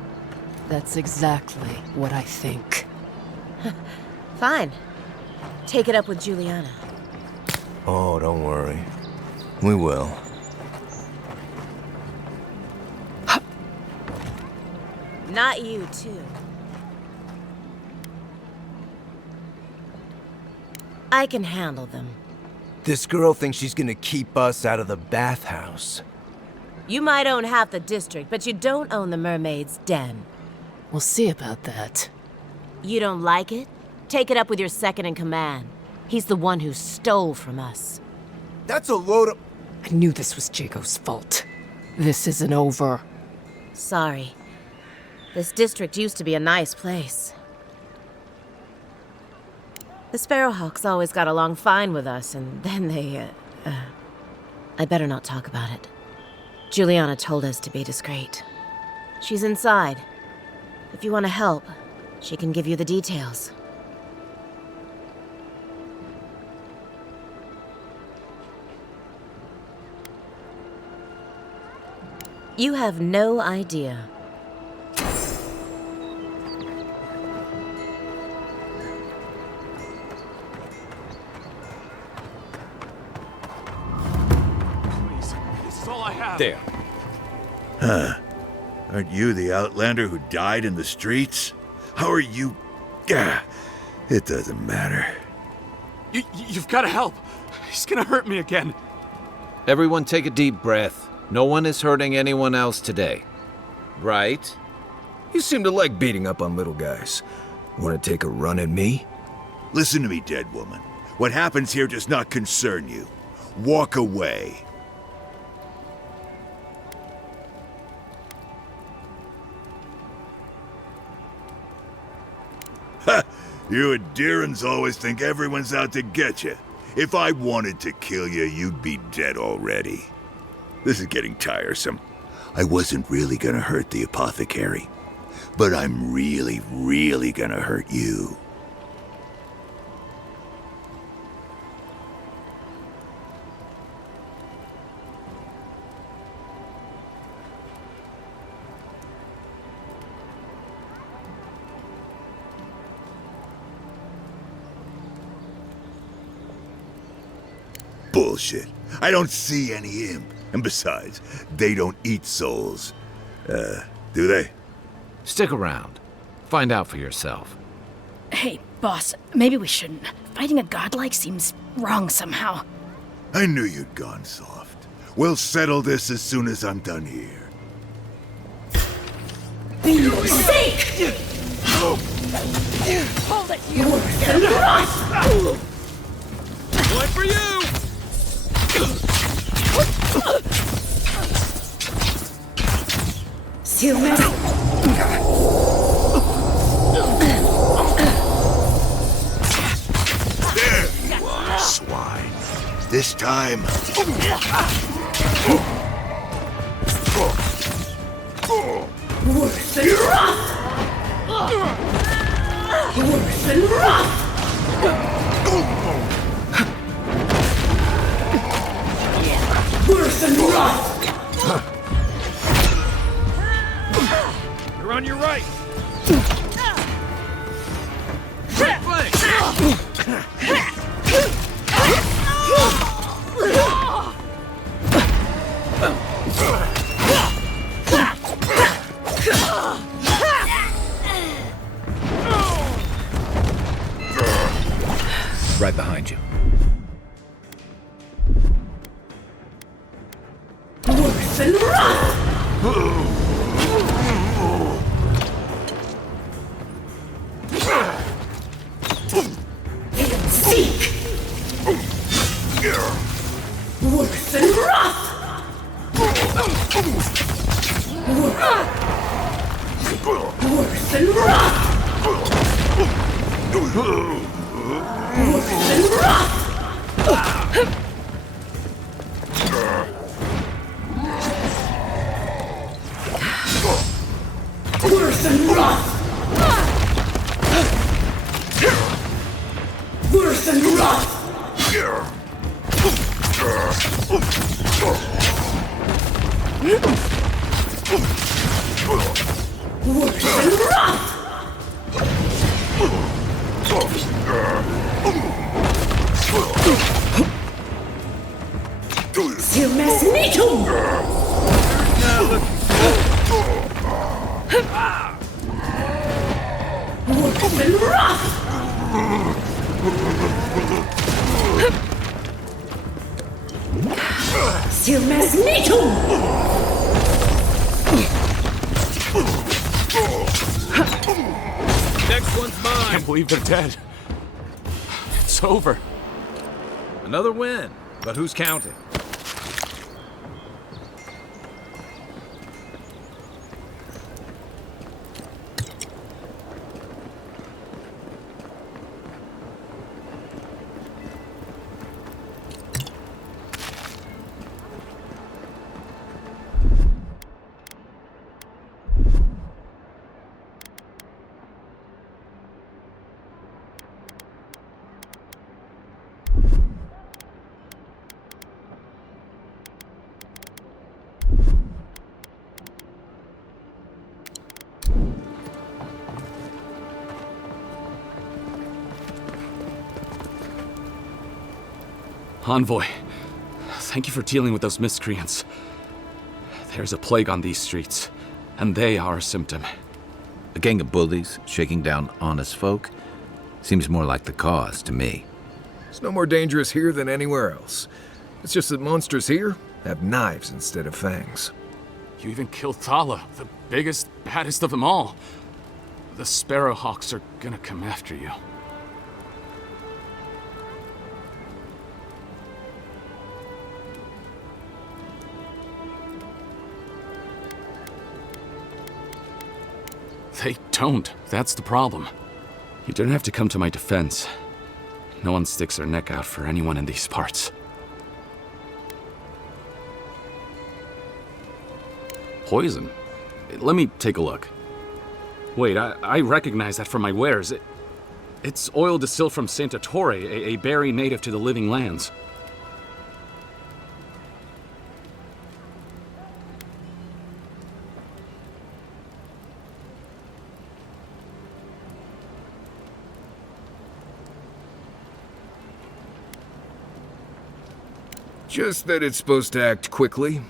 That's exactly what I think. Fine. Take it up with Juliana. Oh, don't worry. We will. Not you, too. I can handle them. This girl thinks she's gonna keep us out of the bathhouse. You might own half the district, but you don't own the mermaid's den. We'll see about that. You don't like it? Take it up with your second in command. He's the one who stole from us. That's a load of... I knew this was Jago's fault. This isn't over. Sorry. This district used to be a nice place. The Sparrowhawks always got along fine with us, and then they, I better not talk about it. Juliana told us to be discreet. She's inside. If you want to help, she can give you the details. You have no idea. This is all I have. There. Huh. Aren't you the Outlander who died in the streets? How are you... Gah, it doesn't matter. You've got to help. He's gonna hurt me again. Everyone take a deep breath. No one is hurting anyone else today. Right? You seem to like beating up on little guys. Want to take a run at me? Listen to me, dead woman. What happens here does not concern you. Walk away. Ha! You Adirans always think everyone's out to get you. If I wanted to kill you, you'd be dead already. This is getting tiresome. I wasn't really gonna hurt the apothecary, but I'm really, really gonna hurt you. Bullshit. I don't see any imp. And besides, they don't eat souls. Do they? Stick around. Find out for yourself. Hey, boss, maybe we shouldn't. Fighting a godlike seems wrong somehow. I knew you'd gone soft. We'll settle this as soon as I'm done here. For your sake! Hold it, you! One for you! Silver! There you are, swine. This time... Worse than rough! Worse than rough! Worse than rough! You're on your right. Right flank. Right behind you. Worse than rough! Seek! Worse than rough! Worse than rough! Worse than rough! Worse than rough! Worse than rough! Worse than rough! Silmesnitum! Silmesnitum! Next one's mine. I can't believe they're dead. It's over. Another win, but who's counting? Envoy, thank you for dealing with those miscreants. There's a plague on these streets, and they are a symptom. A gang of bullies shaking down honest folk? Seems more like the cause to me. It's no more dangerous here than anywhere else. It's just that monsters here have knives instead of fangs. You even killed Thala, the biggest, baddest of them all. The Sparrowhawks are gonna come after you. They don't. That's the problem. You didn't have to come to my defense. No one sticks their neck out for anyone in these parts. Poison? Let me take a look. Wait, I recognize that from my wares. It's oil distilled from Santa Torre, a berry native to the Living Lands. Just that it's supposed to act quickly,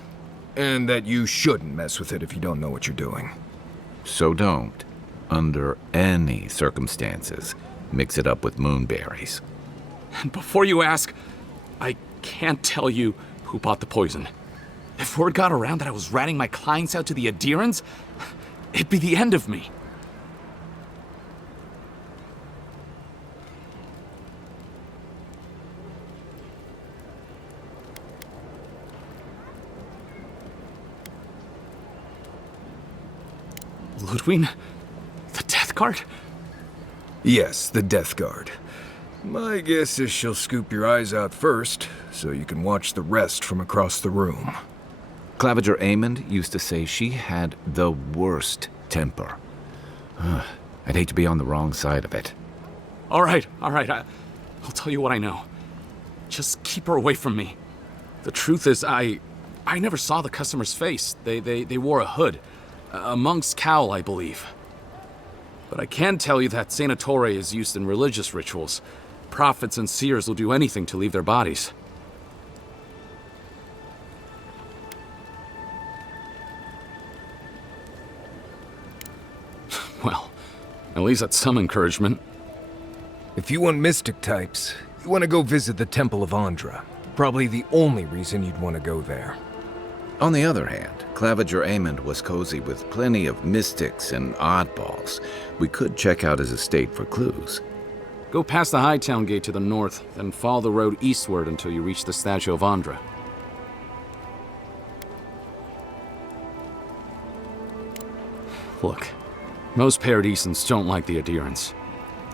and that you shouldn't mess with it if you don't know what you're doing. So don't, under any circumstances, mix it up with moonberries. And before you ask, I can't tell you who bought the poison. If word got around that I was ratting my clients out to the adherents, it'd be the end of me. Ludwig? The Death Guard? Yes, the Death Guard. My guess is she'll scoop your eyes out first, so you can watch the rest from across the room. Claviger Amond used to say she had the worst temper. I'd hate to be on the wrong side of it. All right. I'll tell you what I know. Just keep her away from me. The truth is, I never saw the customer's face. They wore a hood. A monk's cowl, I believe. But I can tell you that Santa Torre is used in religious rituals. Prophets and seers will do anything to leave their bodies. Well, at least that's some encouragement. If you want mystic types, you want to go visit the Temple of Andra. Probably the only reason you'd want to go there. On the other hand, Claviger Amond was cozy with plenty of mystics and oddballs. We could check out his estate for clues. Go past the Hightown Gate to the north, then follow the road eastward until you reach the statue of Andra. Look, most Paradisans don't like the adherents.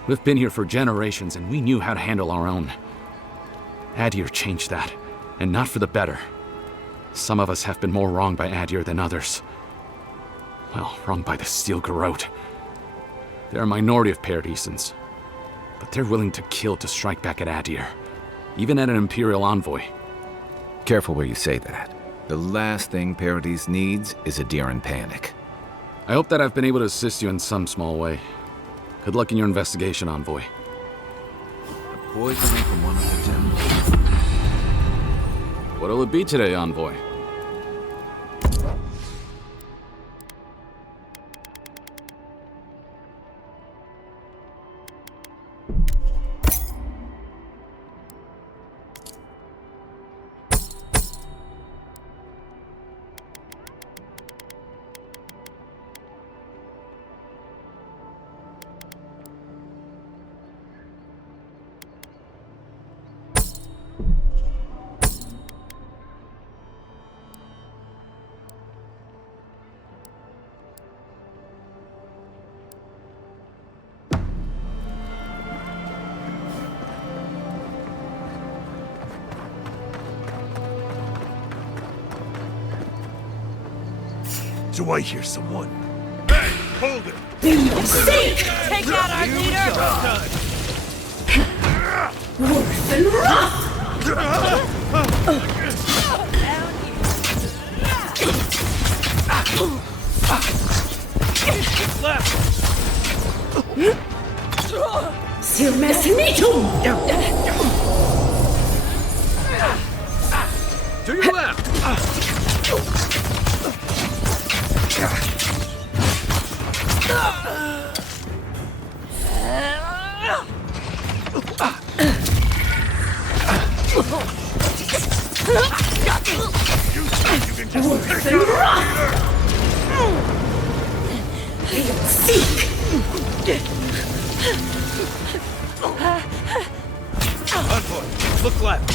We've been here for generations and we knew how to handle our own. Adir changed that, and not for the better. Some of us have been more wronged by Adir than others. Well, wronged by the Steel Garrote. They're a minority of Paradisans, but they're willing to kill to strike back at Adir, even at an Imperial envoy. Careful where you say that. The last thing Paradis needs is Adiran panic. I hope that I've been able to assist you in some small way. Good luck in your investigation, envoy. Poisoning from one of the temples. What'll it be today, Envoy? Do I hear someone? Hey, hold it! Seek! Take out our leader! Worth and wrath! Left! Sirmesnitum! To your left! Worth and wrath! Seek! Envoy, look left!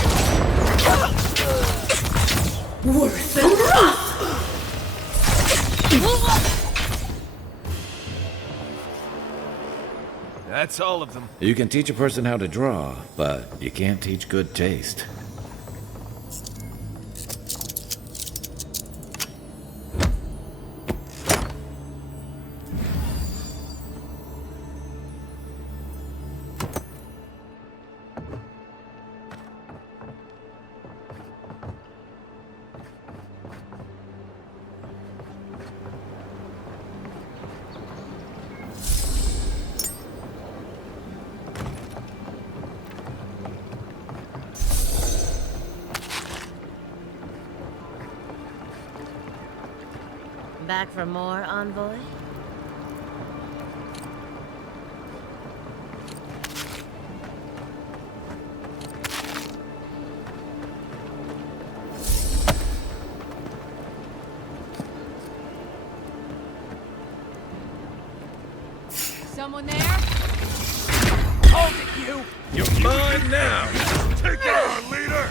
Worth and wrath! That's all of them. You can teach a person how to draw, but you can't teach good taste. Back for more, Envoy? Someone there? Hold it, you! You're mine now! Take it on, leader!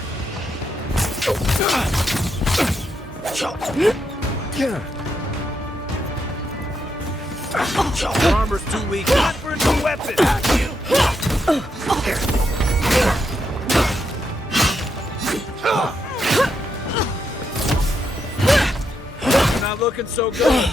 Your armor's too weak, not for a new weapon! Not looking so good.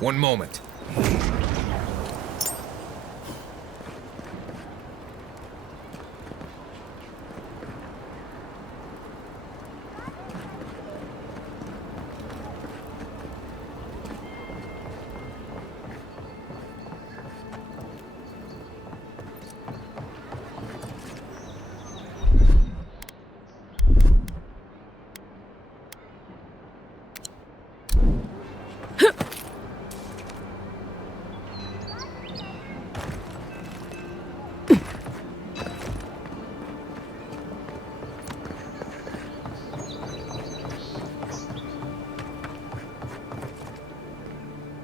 One moment.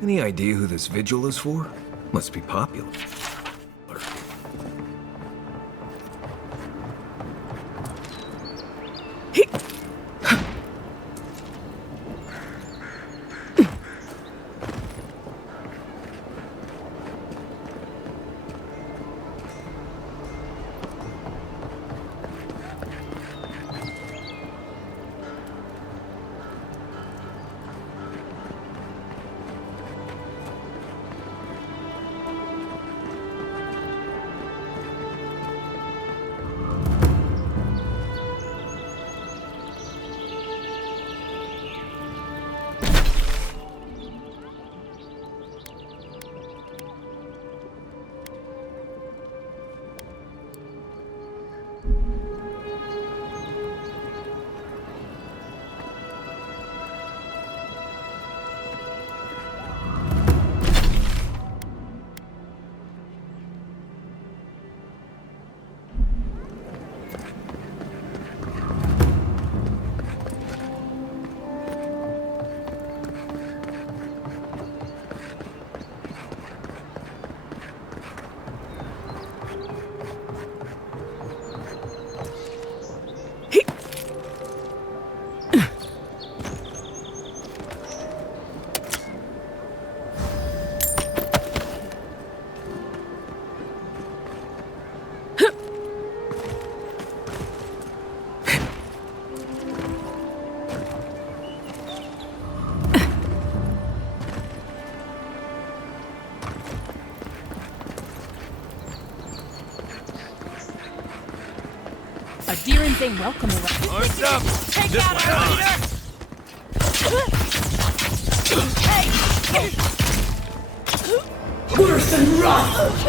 Any idea who this vigil is for? Must be popular. A Deeran's ain't welcome around. Arms up! Take This out one's our mine. leader! Hey! Worth and wrath!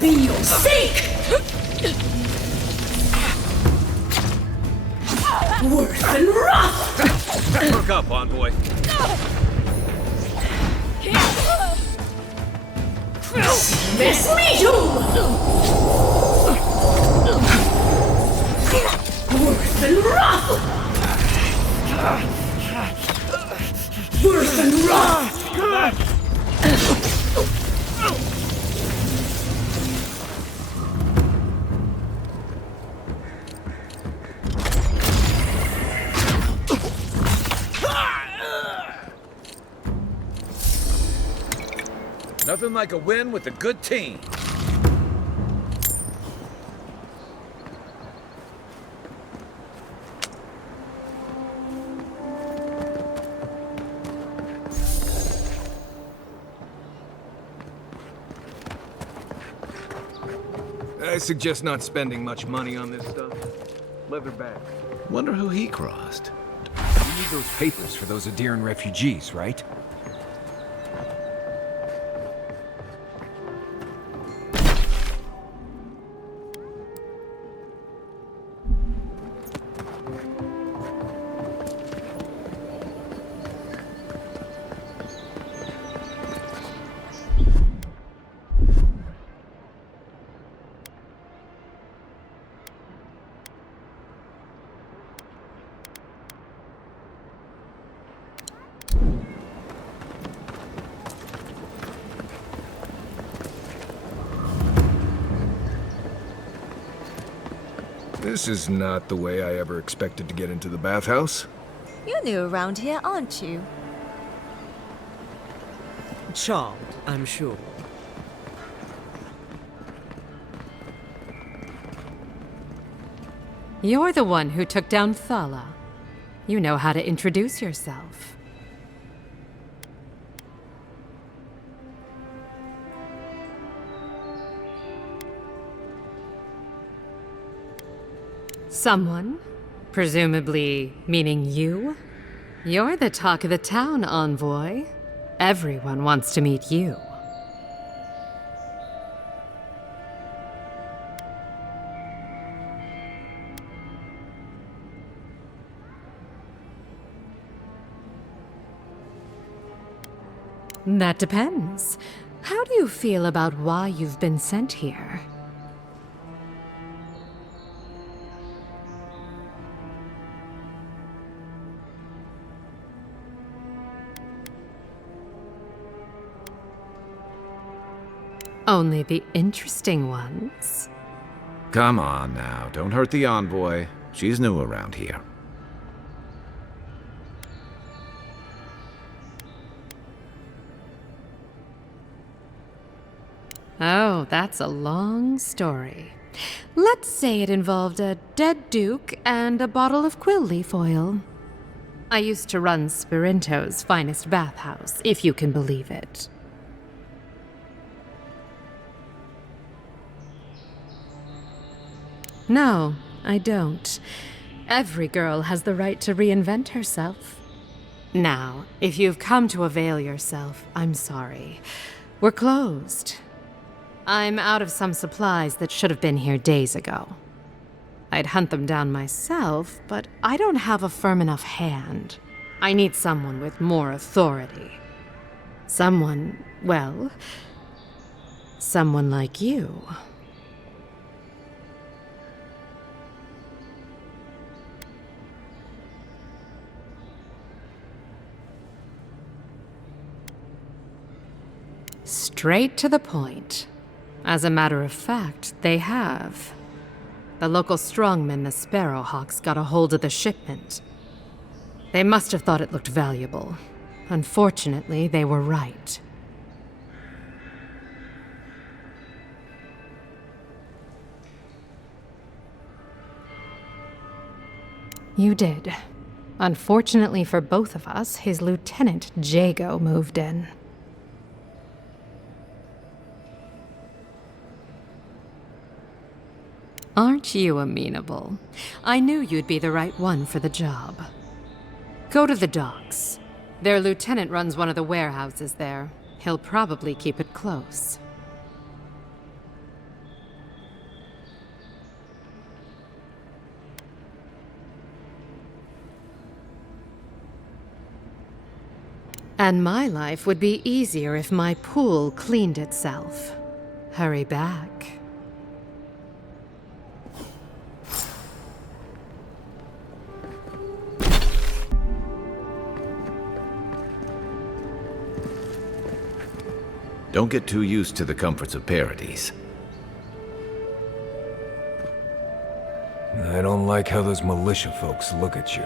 Be your sake! Worth and wrath! Perk up, envoy. Miss me too! Worth and wrath! Worth and wrath! Nothing like a win with a good team. I suggest not spending much money on this stuff. Leather bag. Wonder who he crossed. You need those papers for those Adiran refugees, right? This is not the way I ever expected to get into the bathhouse. You're new around here, aren't you? Charmed, I'm sure. You're the one who took down Thala. You know how to introduce yourself. Someone? Presumably meaning you? You're the talk of the town, envoy. Everyone wants to meet you. That depends. How do you feel about why you've been sent here? Only the interesting ones. Come on now, don't hurt the envoy. She's new around here. Oh, that's a long story. Let's say it involved a dead duke and a bottle of quill leaf oil. I used to run Spirinto's finest bathhouse, if you can believe it. No, I don't. Every girl has the right to reinvent herself. Now, if you've come to avail yourself, I'm sorry. We're closed. I'm out of some supplies that should have been here days ago. I'd hunt them down myself, but I don't have a firm enough hand. I need someone with more authority. Someone, well, someone like you. Straight to the point. As a matter of fact, they have. The local strongmen, the Sparrowhawks, got a hold of the shipment. They must have thought it looked valuable. Unfortunately, they were right. You did. Unfortunately for both of us, his lieutenant, Jago, moved in. Aren't you amenable? I knew you'd be the right one for the job. Go to the docks. Their lieutenant runs one of the warehouses there. He'll probably keep it close. And my life would be easier if my pool cleaned itself. Hurry back. Don't get too used to the comforts of Paradise. I don't like how those militia folks look at you.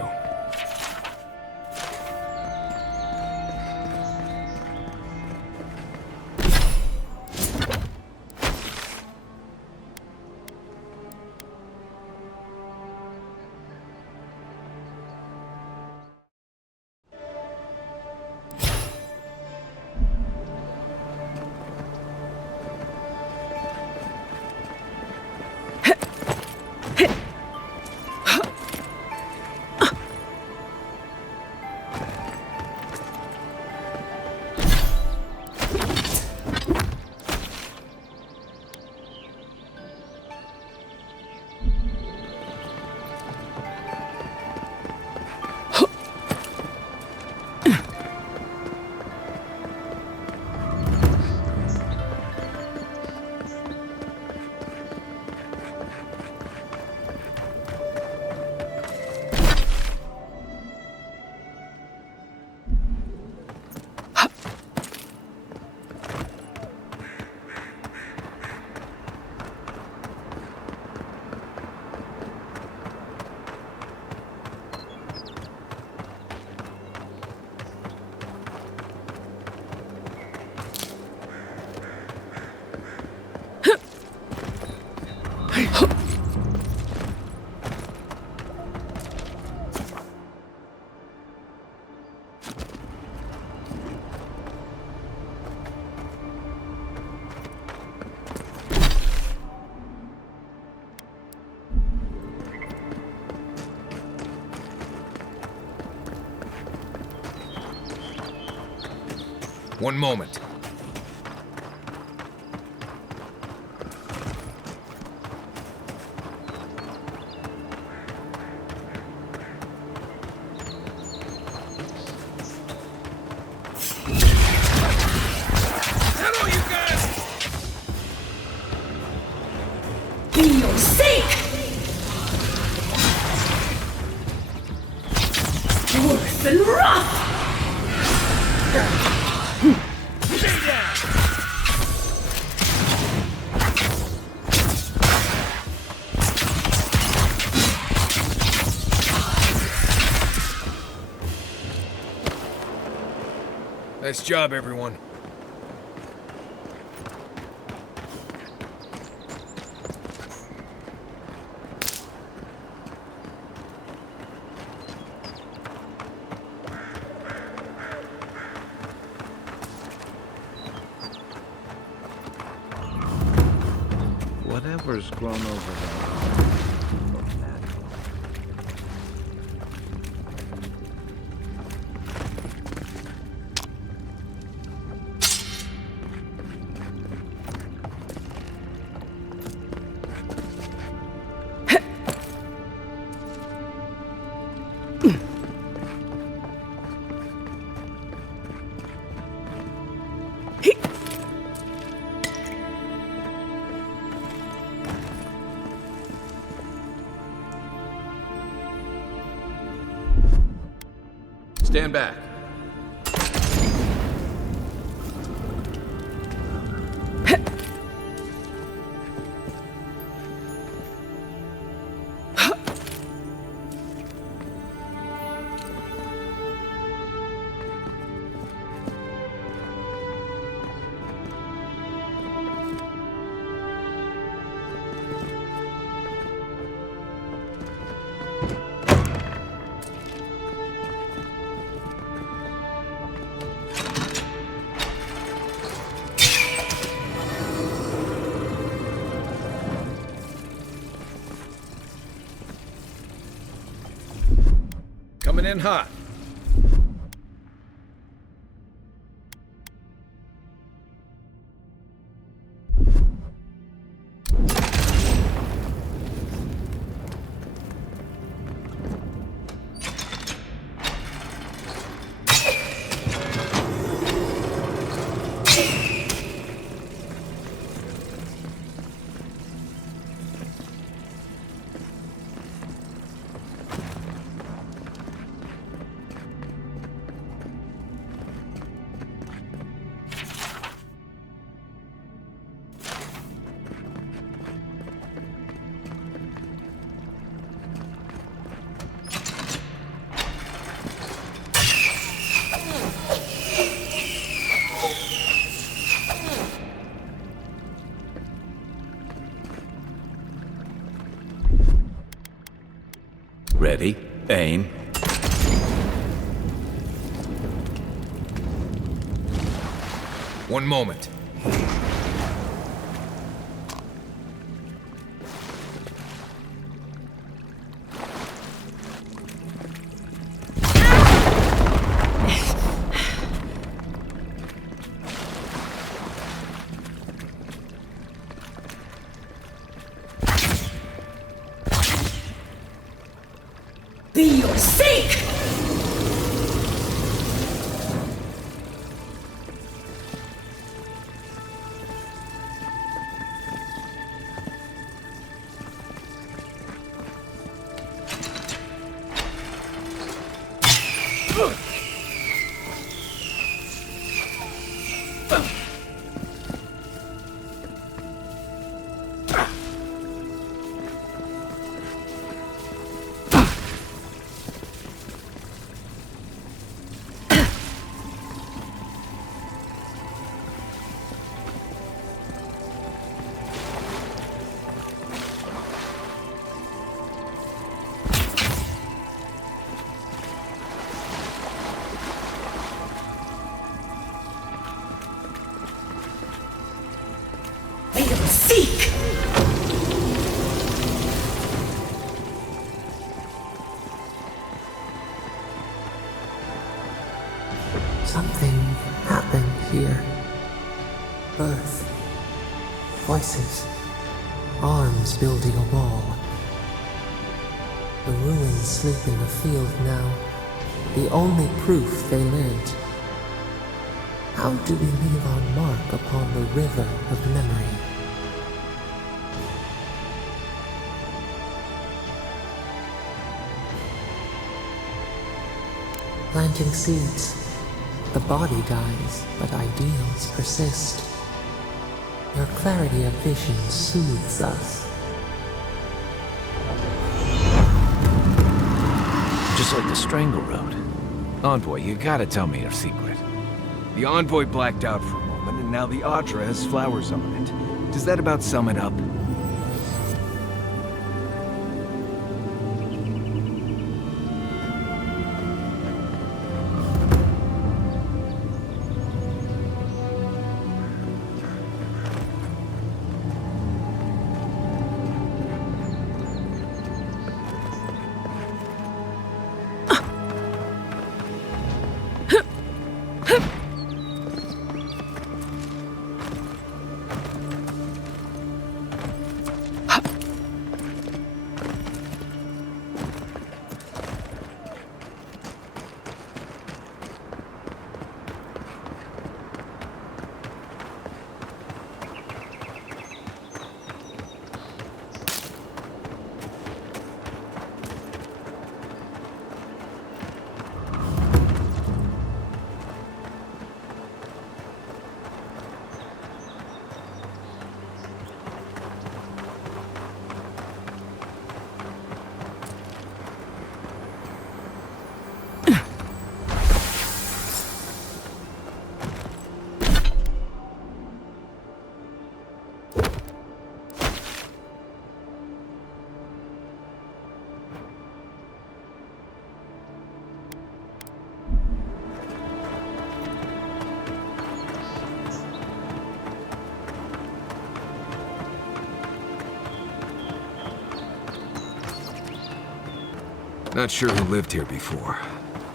One moment. Hello, you guys! For your sake! Worth and wrath! Nice job, everyone. Whatever's grown over there. Stand back. Coming in hot. Ready, aim. One moment. Be your sake! Seek! Something happened here. Birth. Voices. Arms building a wall. The ruins sleeping afield now. The only proof they lived. How do we leave our mark upon the river of memory? Planting seeds. The body dies, but ideals persist. Your clarity of vision soothes us. Just like the Strangle Road. Envoy, you gotta tell me your secret. The Envoy blacked out for a moment, and now the Audra has flowers on it. Does that about sum it up? Not sure who lived here before.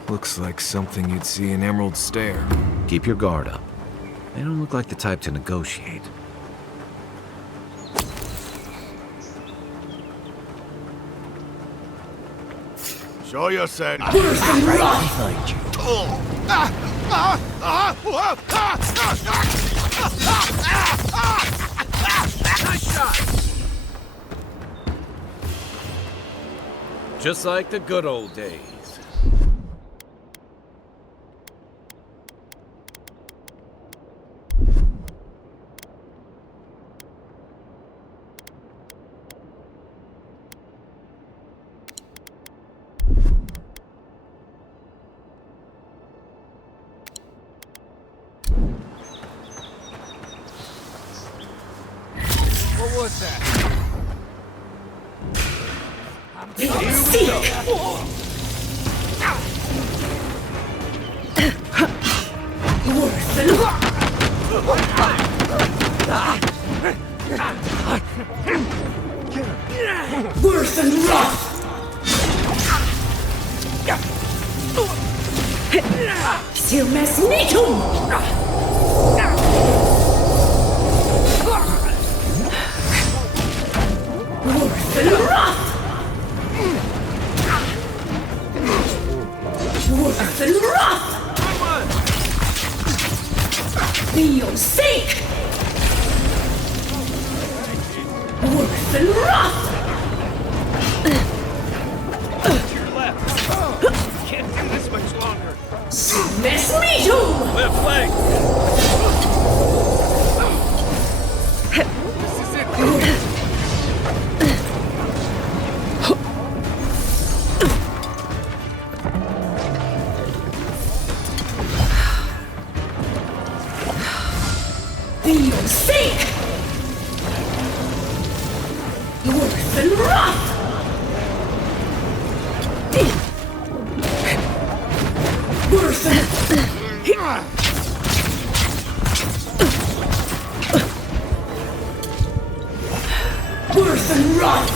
Looks like something you'd see in Emerald Stair. Keep your guard up. They don't look like the type to negotiate. Show yourself. Right behind you. Nice shot! Just like the good old days. What was that? Worse than rough. Silmes metum. Worse than rough. Worse than rough. Be your sake. Worse than rough. To your left. Can't do this much longer. Silmes metum. Left leg. This is it. Be your sake. Worse than rough. Worse than worse than rough.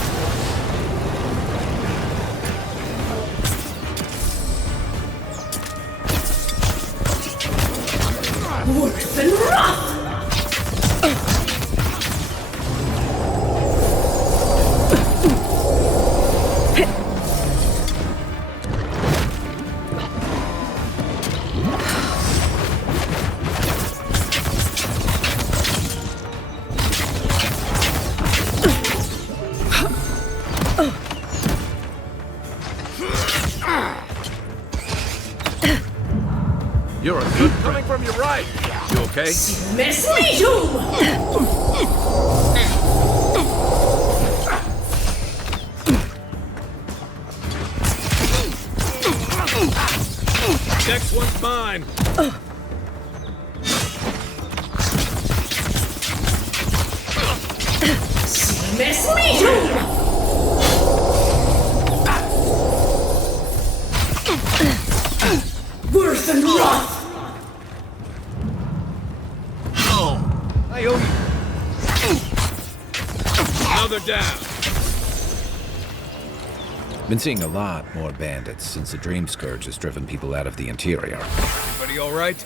Worse than rough. You're a good coming from your right. You okay? Silmes metum. Next one's mine. Silmes metum. Worse than rough. I owe you. Now they're down. Been seeing a lot more bandits since the Dream Scourge has driven people out of the interior. Everybody all right?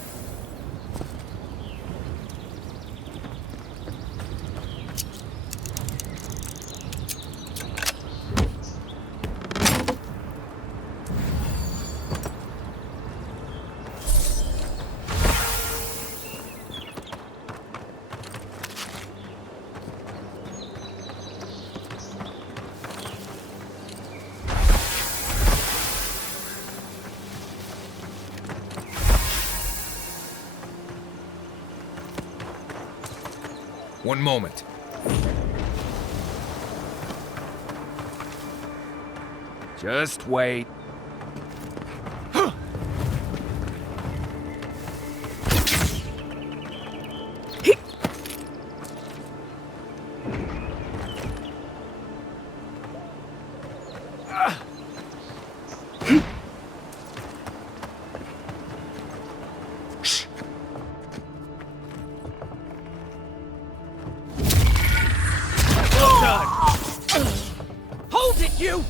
One moment. Just wait. Hold it, you!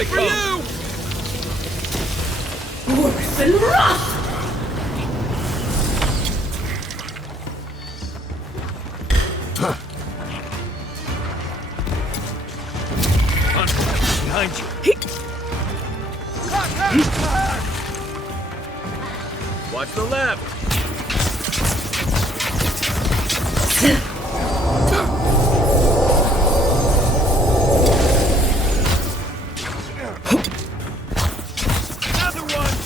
One for you! Worse than rot! Behind you. Watch the left. Another one.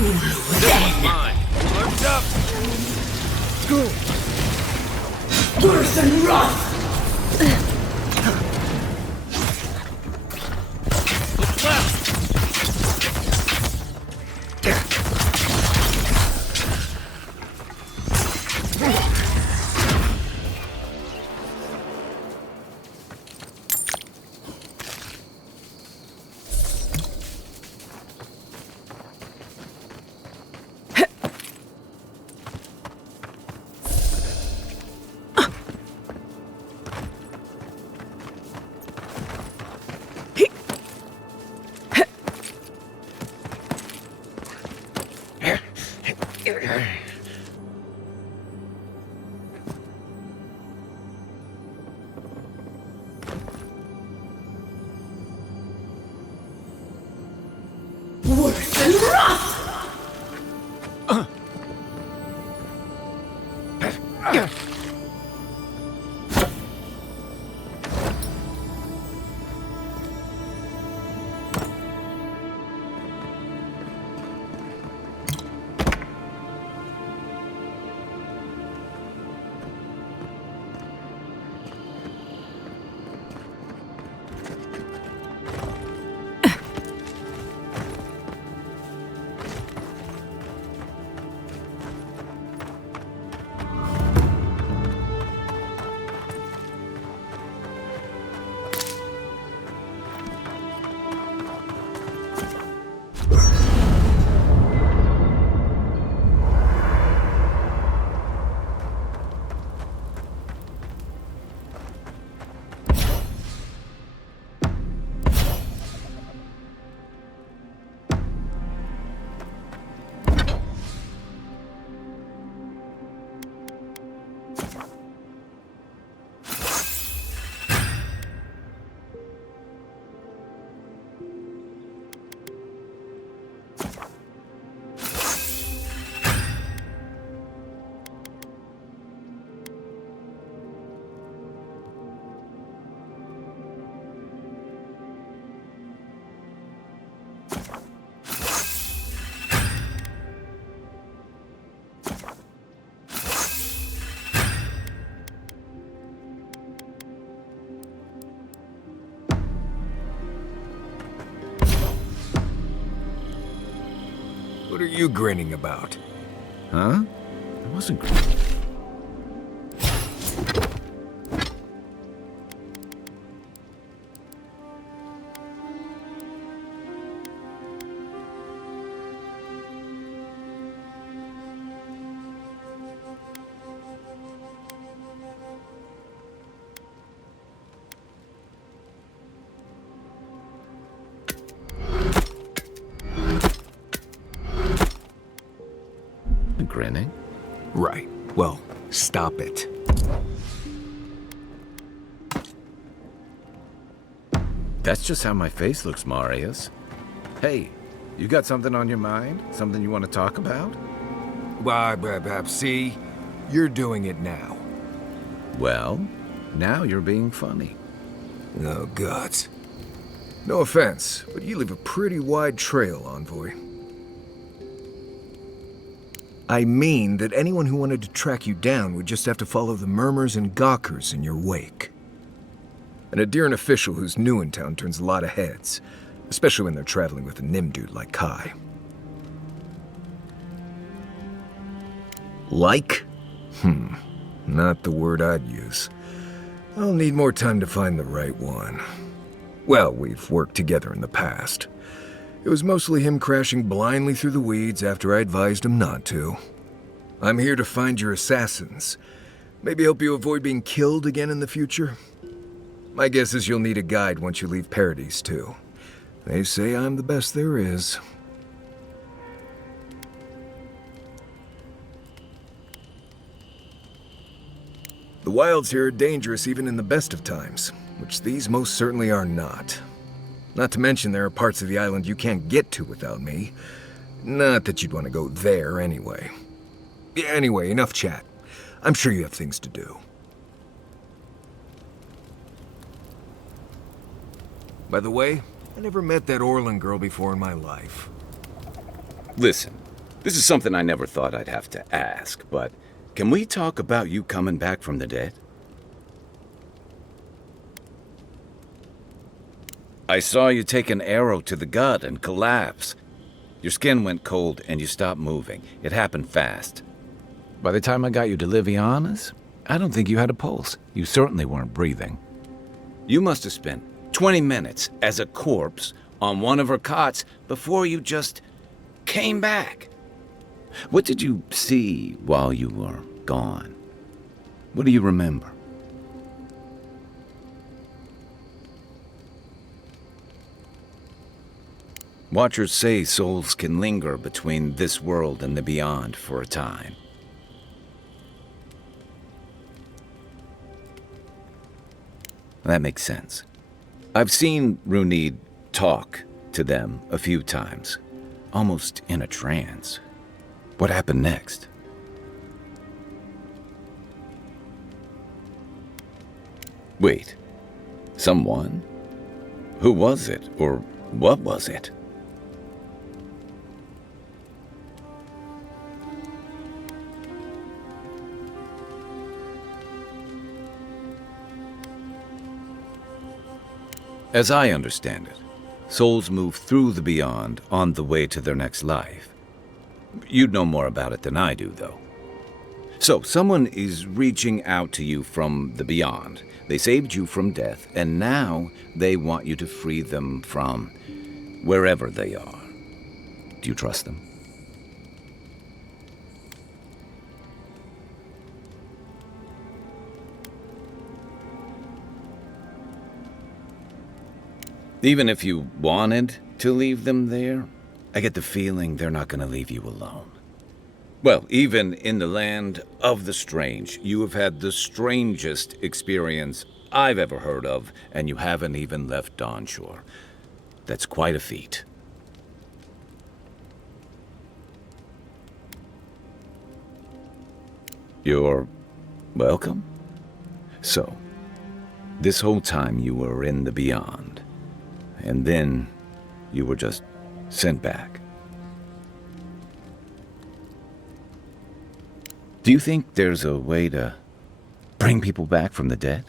This one's mine. Arms up. Go. Worse than rot! Look left. Worse than rot! What are you grinning about? Huh? I wasn't grinning. Grinning? Right. Well, stop it. That's just how my face looks, Marius. Hey, you got something on your mind? Something you want to talk about? Why, see? You're doing it now. Well, now you're being funny. Oh, gods. No offense, but you leave a pretty wide trail, Envoy. I mean that anyone who wanted to track you down would just have to follow the murmurs and gawkers in your wake. An Adheran official who's new in town turns a lot of heads, especially when they're traveling with a Nim dude like Kai. Like? Not the word I'd use. I'll need more time to find the right one. Well, we've worked together in the past. It was mostly him crashing blindly through the weeds after I advised him not to. I'm here to find your assassins. Maybe help you avoid being killed again in the future. My guess is you'll need a guide once you leave Paradise, too. They say I'm the best there is. The wilds here are dangerous even in the best of times, which these most certainly are not. Not to mention there are parts of the island you can't get to without me. Not that you'd want to go there anyway. Anyway, enough chat. I'm sure you have things to do. By the way, I never met that Orlan girl before in my life. Listen, this is something I never thought I'd have to ask, but can we talk about you coming back from the dead? I saw you take an arrow to the gut and collapse. Your skin went cold and you stopped moving. It happened fast. By the time I got you to Liviana's, I don't think you had a pulse. You certainly weren't breathing. You must have spent 20 minutes as a corpse on one of her cots before you just came back. What did you see while you were gone? What do you remember? Watchers say souls can linger between this world and the beyond for a time. That makes sense. I've seen Runid talk to them a few times, almost in a trance. What happened next? Wait, someone? Who was it, or what was it? As I understand it, souls move through the beyond on the way to their next life. You'd know more about it than I do, though. So, someone is reaching out to you from the beyond. They saved you from death, and now they want you to free them from wherever they are. Do you trust them? Even if you wanted to leave them there, I get the feeling they're not going to leave you alone. Well, even in the land of the strange, you have had the strangest experience I've ever heard of, and you haven't even left Dawnshore. That's quite a feat. You're welcome. So, this whole time you were in the beyond, and then you were just sent back. Do you think there's a way to bring people back from the dead?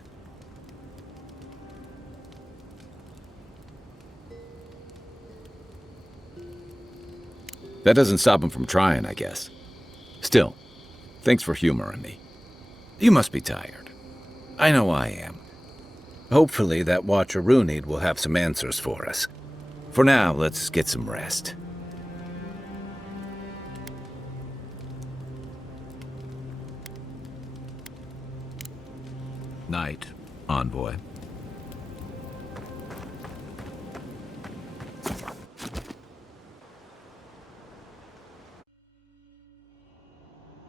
That doesn't stop them from trying, I guess. Still, thanks for humoring me. You must be tired. I know I am. Hopefully that Watcher Runid will have some answers for us. For now, let's get some rest. Night, Envoy.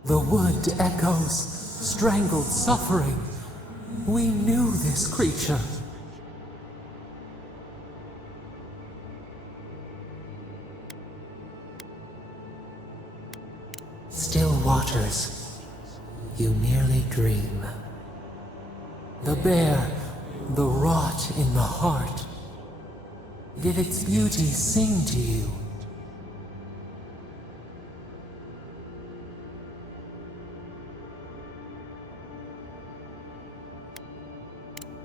The wood echoes, strangled suffering. We knew this creature. Still waters. you merely dream. The bare, the rot in the heart. Did its beauty sing to you?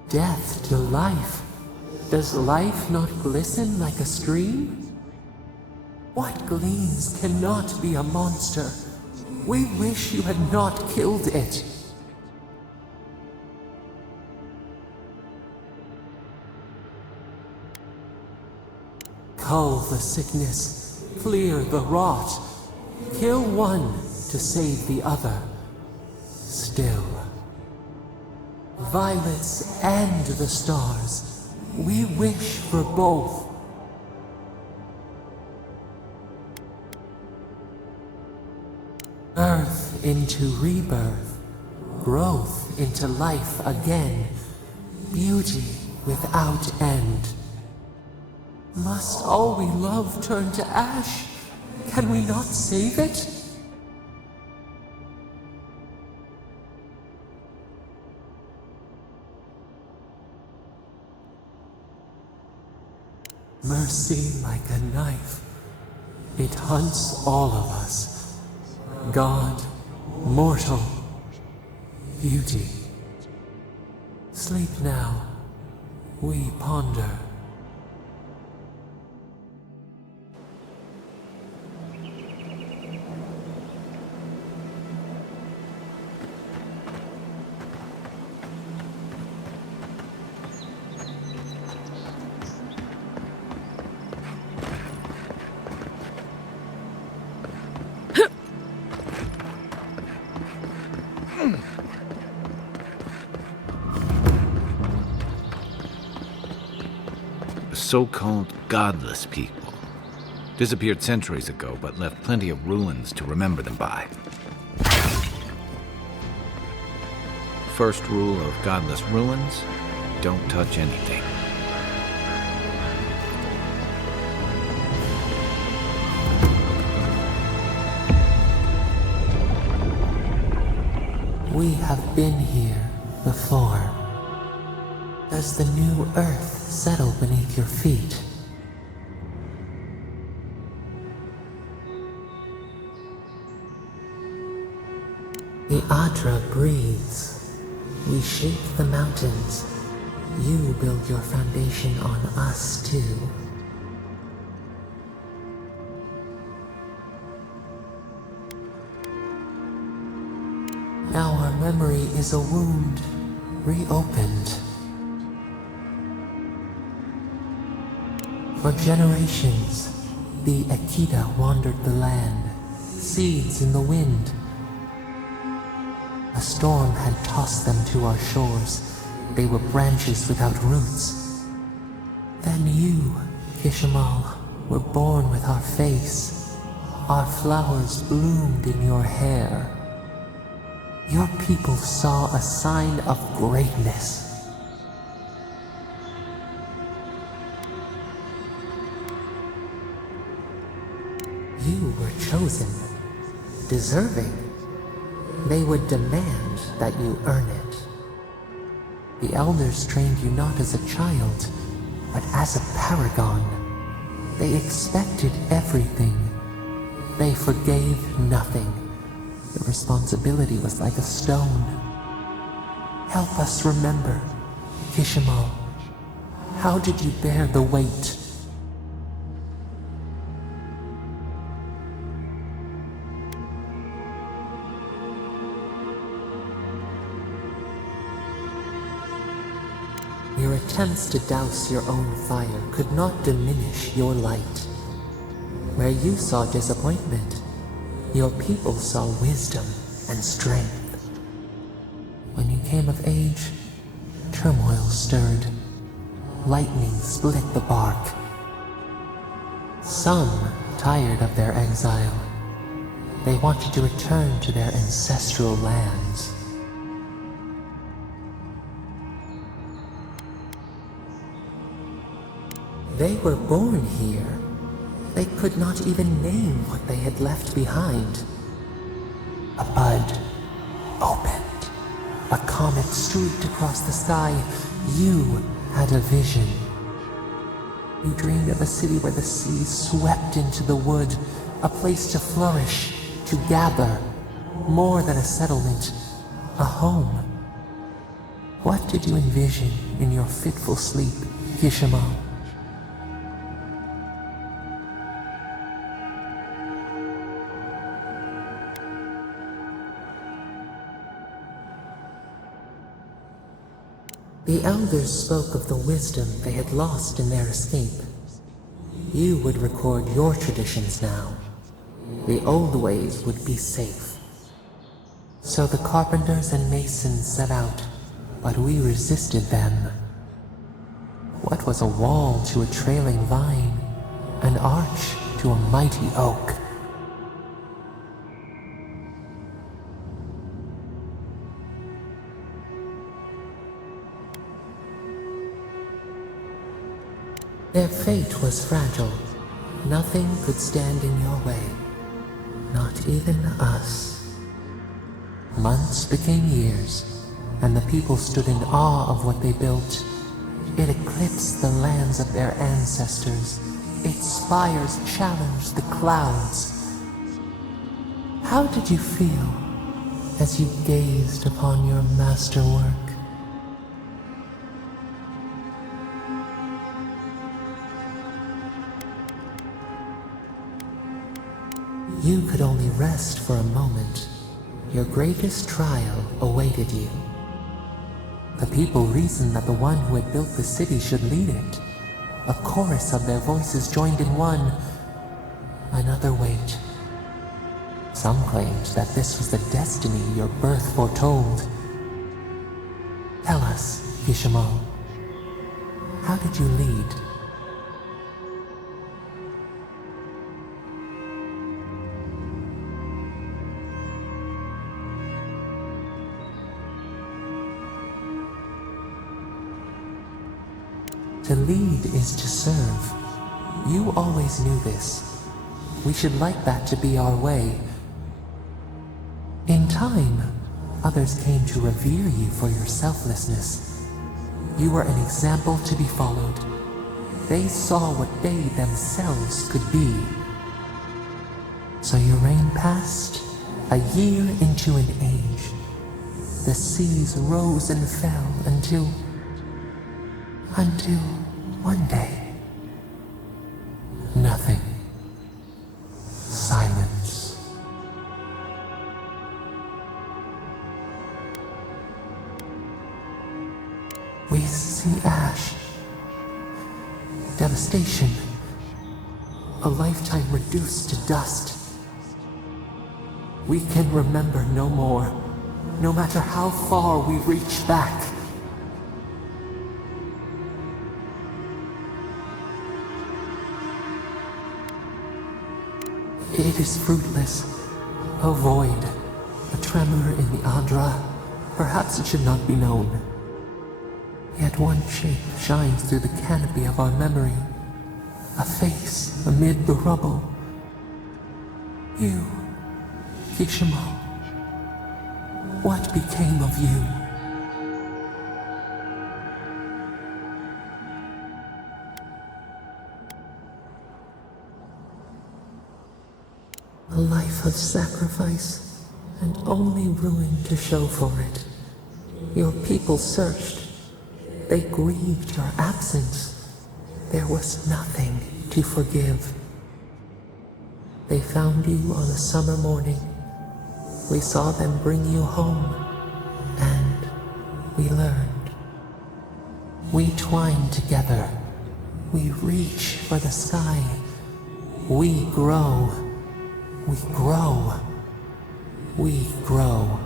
Death to life. Does life not glisten like a stream? What gleams cannot be a monster? We wish you had not killed it. Cull the sickness, clear the rot. Kill one to save the other. Still. Violets and the stars, we wish for both. Earth into rebirth, growth into life again, beauty without end. Must all we love turn to ash? Can we not save it? Mercy like a knife, it hunts all of us. God, mortal, beauty. Sleep now, we ponder. So-called godless people. Disappeared centuries ago, but left plenty of ruins to remember them by. First rule of godless ruins, don't touch anything. We have been here before. Does the new earth settle beneath your feet? The Adra breathes. We shake the mountains. You build your foundation on us too. Now our memory is a wound, reopened. For generations, the Akita wandered the land, seeds in the wind. A storm had tossed them to our shores. They were branches without roots. Then you, Kishimal, were born with our face. Our flowers bloomed in your hair. Your people saw a sign of greatness. You were chosen, deserving. They would demand that you earn it. The elders trained you not as a child, but as a paragon. They expected everything. They forgave nothing. The responsibility was like a stone. Help us remember, Kishimal. How did you bear the weight? Your attempts to douse your own fire could not diminish your light. Where you saw disappointment, your people saw wisdom and strength. When you came of age, turmoil stirred. Lightning split the bark. Some tired of their exile. They wanted to return to their ancestral lands. They were born here. They could not even name what they had left behind. A bud opened. comet streaked across the sky, you had a vision. You dreamed of a city where the sea swept into the wood, a place to flourish, to gather, more than a settlement, a home. What did you envision in your fitful sleep, Kishimo? The elders spoke of the wisdom they had lost in their escape. You would record your traditions now. The old ways would be safe. So the carpenters and masons set out, but we resisted them. What was a wall to a trailing vine? An arch to a mighty oak? Their fate was fragile. Nothing could stand in your way. Not even us. Months became years, and the people stood in awe of what they built. It eclipsed the lands of their ancestors. Its spires challenged the clouds. How did you feel as you gazed upon your masterwork? You could only rest for a moment. Your greatest trial awaited you. The people reasoned that the one who had built the city should lead it. A chorus of their voices joined in one. Another wait. Some claimed that this was the destiny your birth foretold. Tell us, Kishimo, how did you lead? To lead is to serve. You always knew this. We should like that to be our way. In time, others came to revere you for your selflessness. You were an example to be followed. They saw what they themselves could be. So your reign passed, a year into an age. The seas rose and fell until one day, nothing. Silence. We see ash, devastation, a lifetime reduced to dust. We can remember no more, no matter how far we reach back. It is fruitless. A void. A tremor in the Adra. Perhaps it should not be known. Yet one shape shines through the canopy of our memory. A face amid the rubble. You, Kishimo. What became of you? A life of sacrifice, and only ruin to show for it. Your people searched. They grieved your absence. There was nothing to forgive. They found you on a summer morning. We saw them bring you home, and we learned. We twine together. We reach for the sky. We grow. We grow. We grow.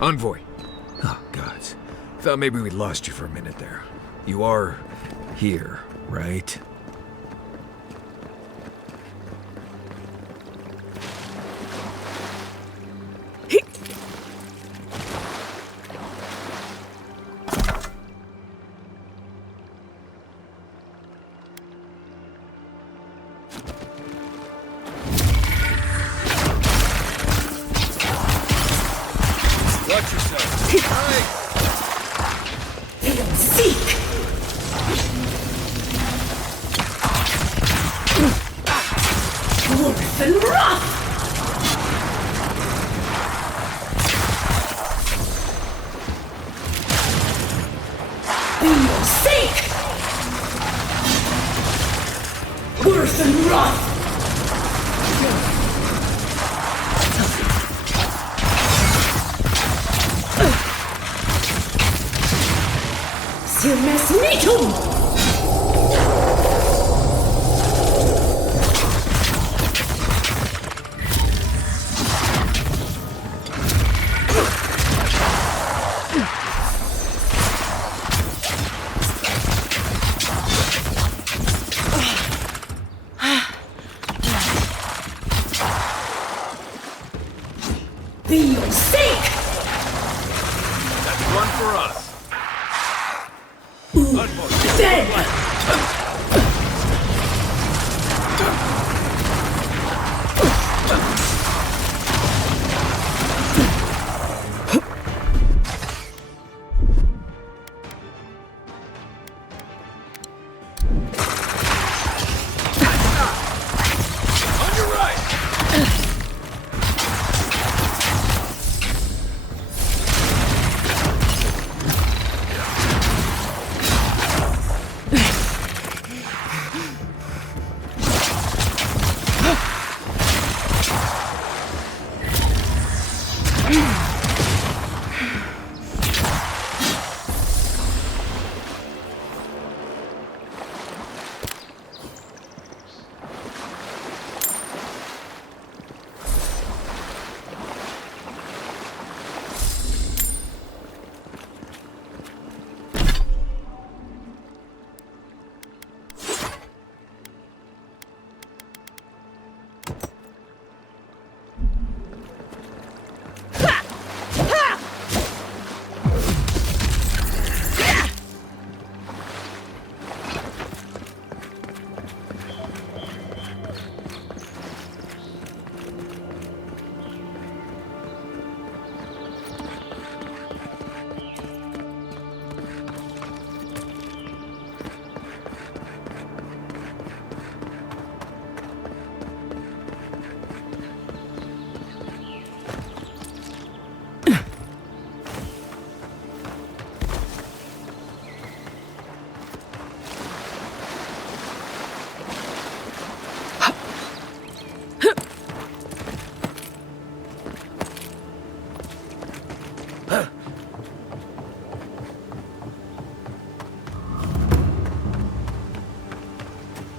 Envoy. Oh, gods. Thought maybe we'd lost you for a minute there. You are here, right? and wrath! Silmes Nitum!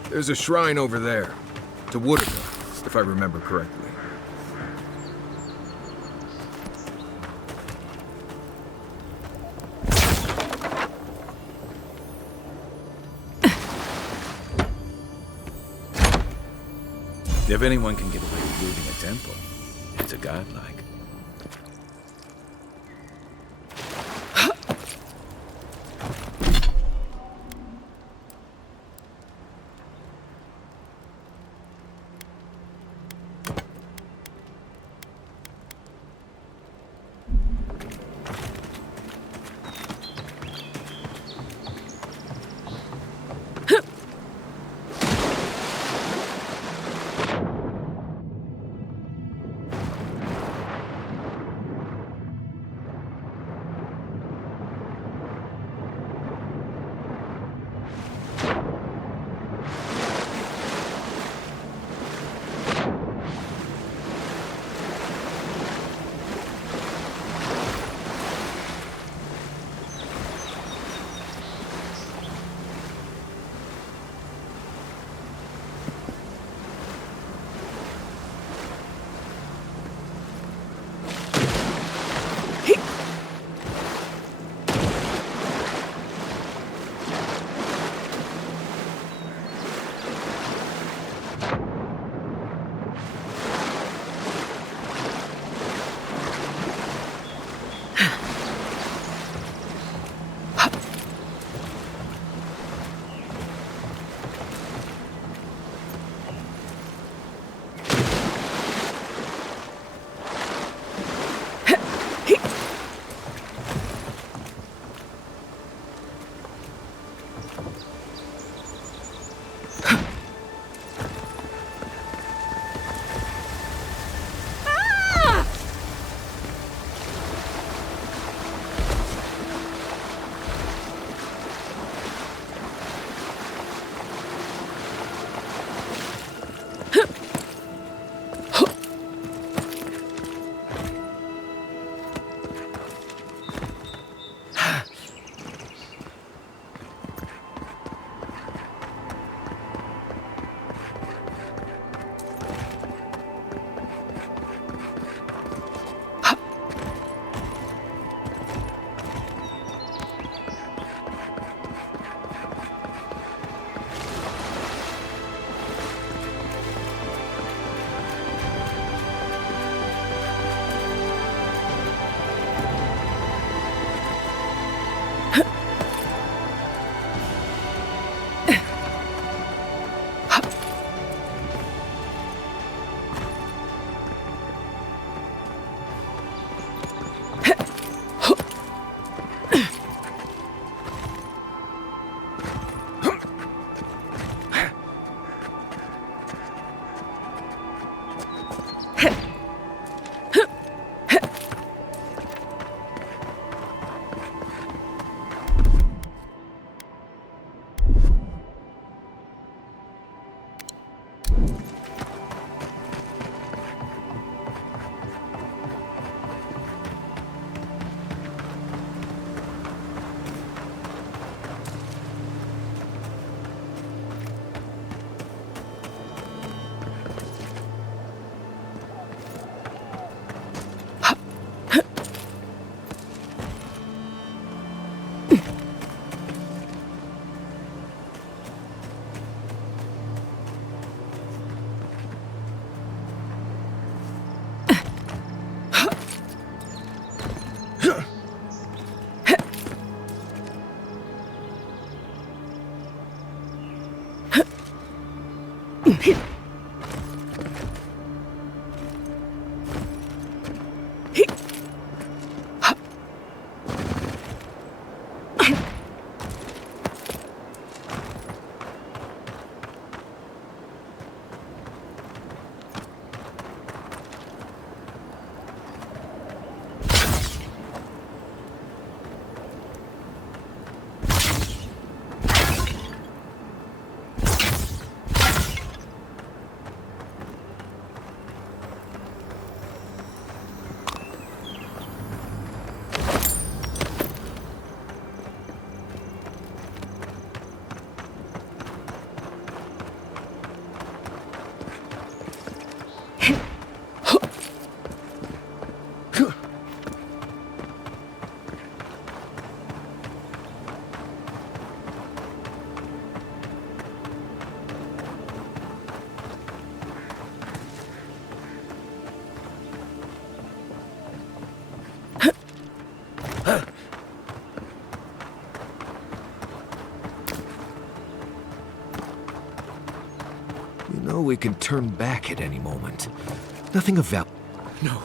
There's a shrine over there, to Woodica, if I remember correctly. If anyone can get away with looting a temple, it's a godlike. You know we can turn back at any moment. Nothing of value. No,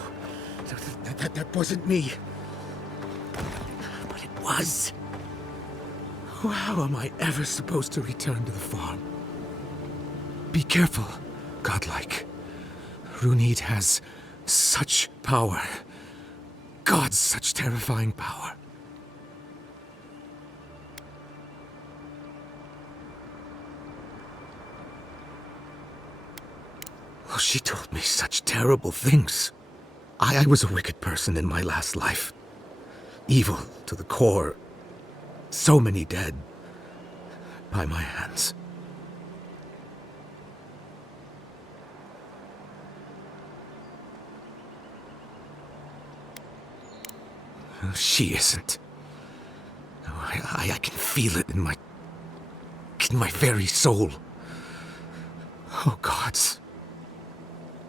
that wasn't me. But it was. How am I ever supposed to return to the farm? Be careful, godlike. Runid has such power. God, such terrifying power. Oh, she told me such terrible things. I was a wicked person in my last life. Evil to the core. So many dead by my hands. She isn't. I can feel it in my very soul. Oh, gods.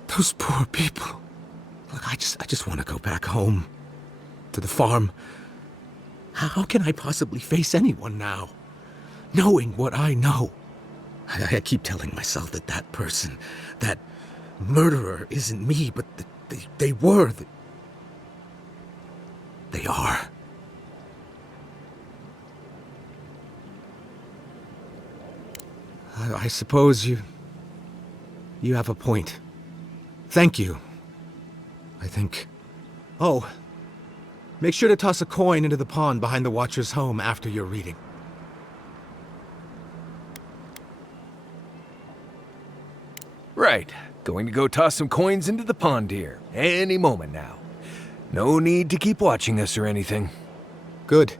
Those poor people. Look, I just want to go back home. To the farm. How can I possibly face anyone now? Knowing what I know. I keep telling myself that that person, that murderer isn't me, but they were. They are. I suppose you have a point. Thank you. I think. Oh, make sure to toss a coin into the pond behind the Watcher's home after your reading. Right. Going to go toss some coins into the pond here. Any moment now. No need to keep watching us or anything. Good.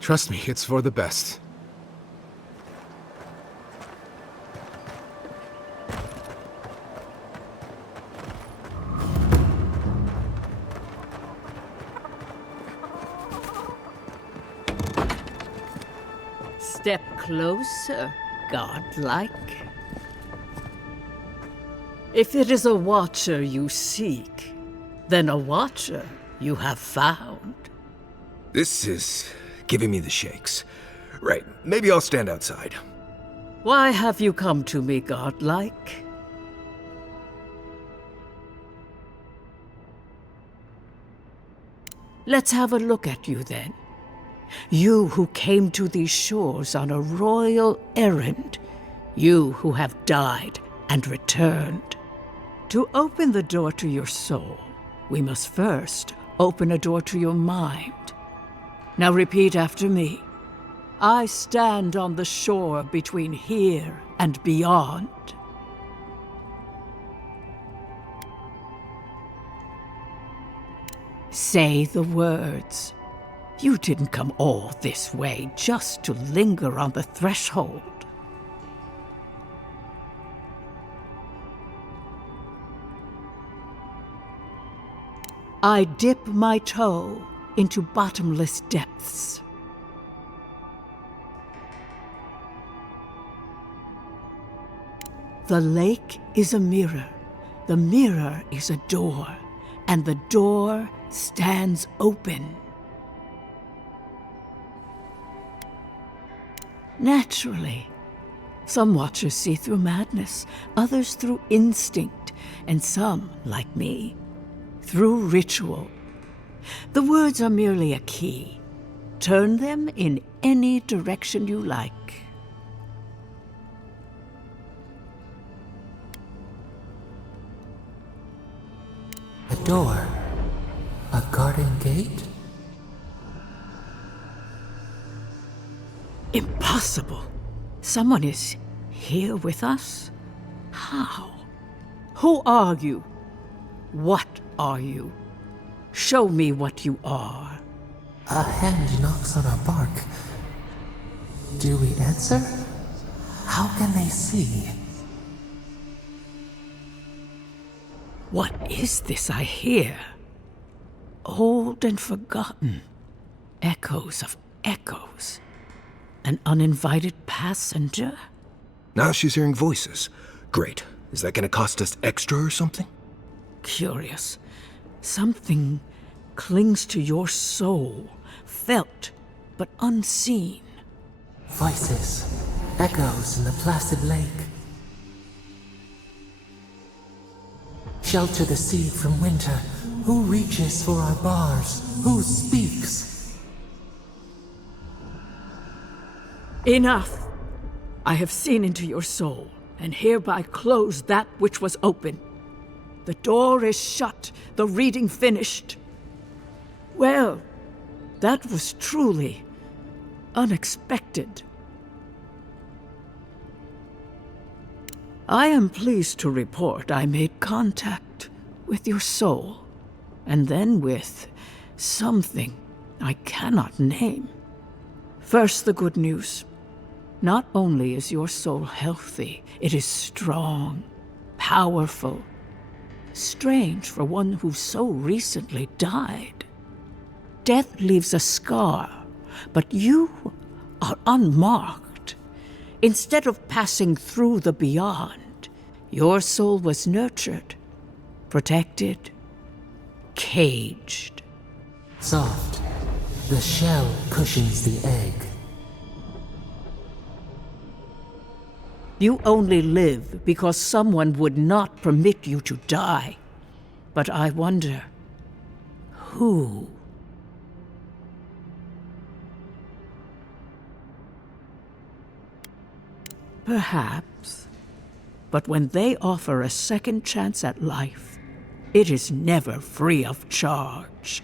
Trust me, it's for the best. Step closer, godlike. If it is a watcher you seek, then a watcher you have found. This is giving me the shakes. Right, maybe I'll stand outside. Why have you come to me, godlike? Let's have a look at you then. You who came to these shores on a royal errand. You who have died and returned. To open the door to your soul, we must first open a door to your mind. Now repeat after me. I stand on the shore between here and beyond. Say the words. You didn't come all this way just to linger on the threshold. I dip my toe into bottomless depths. The lake is a mirror, the mirror is a door, and the door stands open. Naturally, Some watchers see through madness, others through instinct, and some, like me, through ritual. The words are merely a key. Turn them in any direction you like. A door. A garden gate? Impossible. Someone is here with us? How? Who are you? What are you? Show me what you are. A hand knocks on our bark. Do we answer? How can they see? What is this I hear? Old and forgotten. Echoes of echoes. An uninvited passenger? Now she's hearing voices. Great. Is that gonna cost us extra or something? Curious. Something clings to your soul, felt but unseen. Voices. Echoes in the placid lake. Shelter the seed from winter. Who reaches for our bars? Who speaks? Enough! I have seen into your soul, and hereby close that which was open. The door is shut, the reading finished. Well, that was truly unexpected. I am pleased to report I made contact with your soul, and then with something I cannot name. First, the good news. Not only is your soul healthy, it is strong, powerful. Strange for one who so recently died. Death leaves a scar, but you are unmarked. Instead of passing through the beyond, your soul was nurtured, protected, caged. Soft. The shell cushions the egg. You only live because someone would not permit you to die. But I wonder, who? Perhaps. But when they offer a second chance at life, it is never free of charge.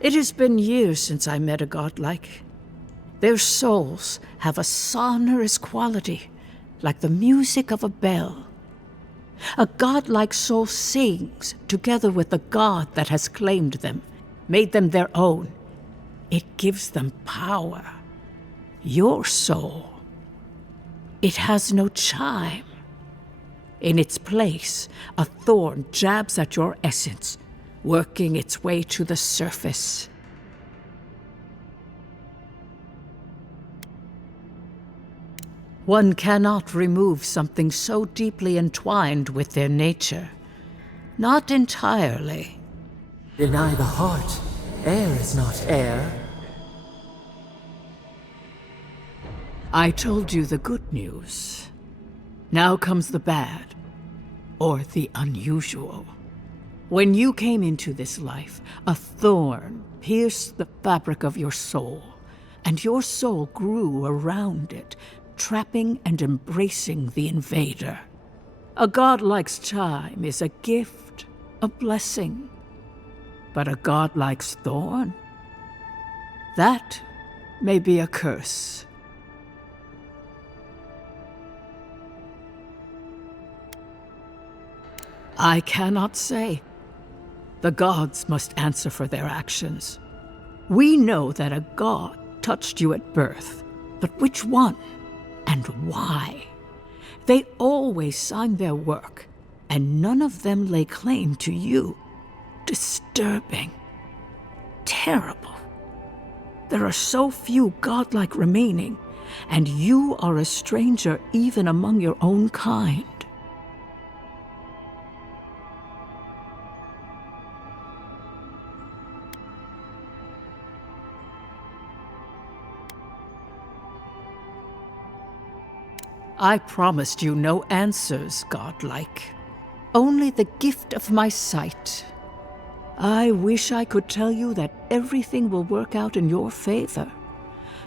It has been years since I met a godlike. Their souls have a sonorous quality, like the music of a bell. A godlike soul sings together with the god that has claimed them, made them their own. It gives them power. Your soul, it has no chime. In its place, a thorn jabs at your essence, working its way to the surface. One cannot remove something so deeply entwined with their nature. Not entirely. Deny the heart. Air is not air. I told you the good news. Now comes the bad, or the unusual. When you came into this life, a thorn pierced the fabric of your soul, and your soul grew around it, trapping and embracing the invader. A godlike's chime is a gift, a blessing. But a godlike's thorn? That may be a curse. I cannot say. The gods must answer for their actions. We know that a god touched you at birth, but which one? And why? They always sign their work, and none of them lay claim to you. Disturbing. Terrible. There are so few godlike remaining, and you are a stranger even among your own kind. I promised you no answers, godlike. Only the gift of my sight. I wish I could tell you that everything will work out in your favor.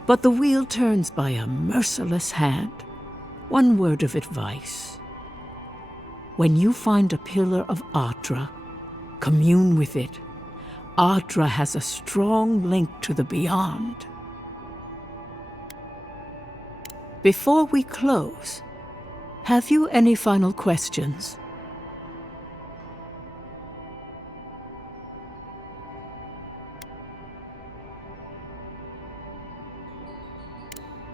But the wheel turns by a merciless hand. One word of advice. When you find a pillar of Ardra, commune with it. Ardra has a strong link to the beyond. Before we close, have you any final questions?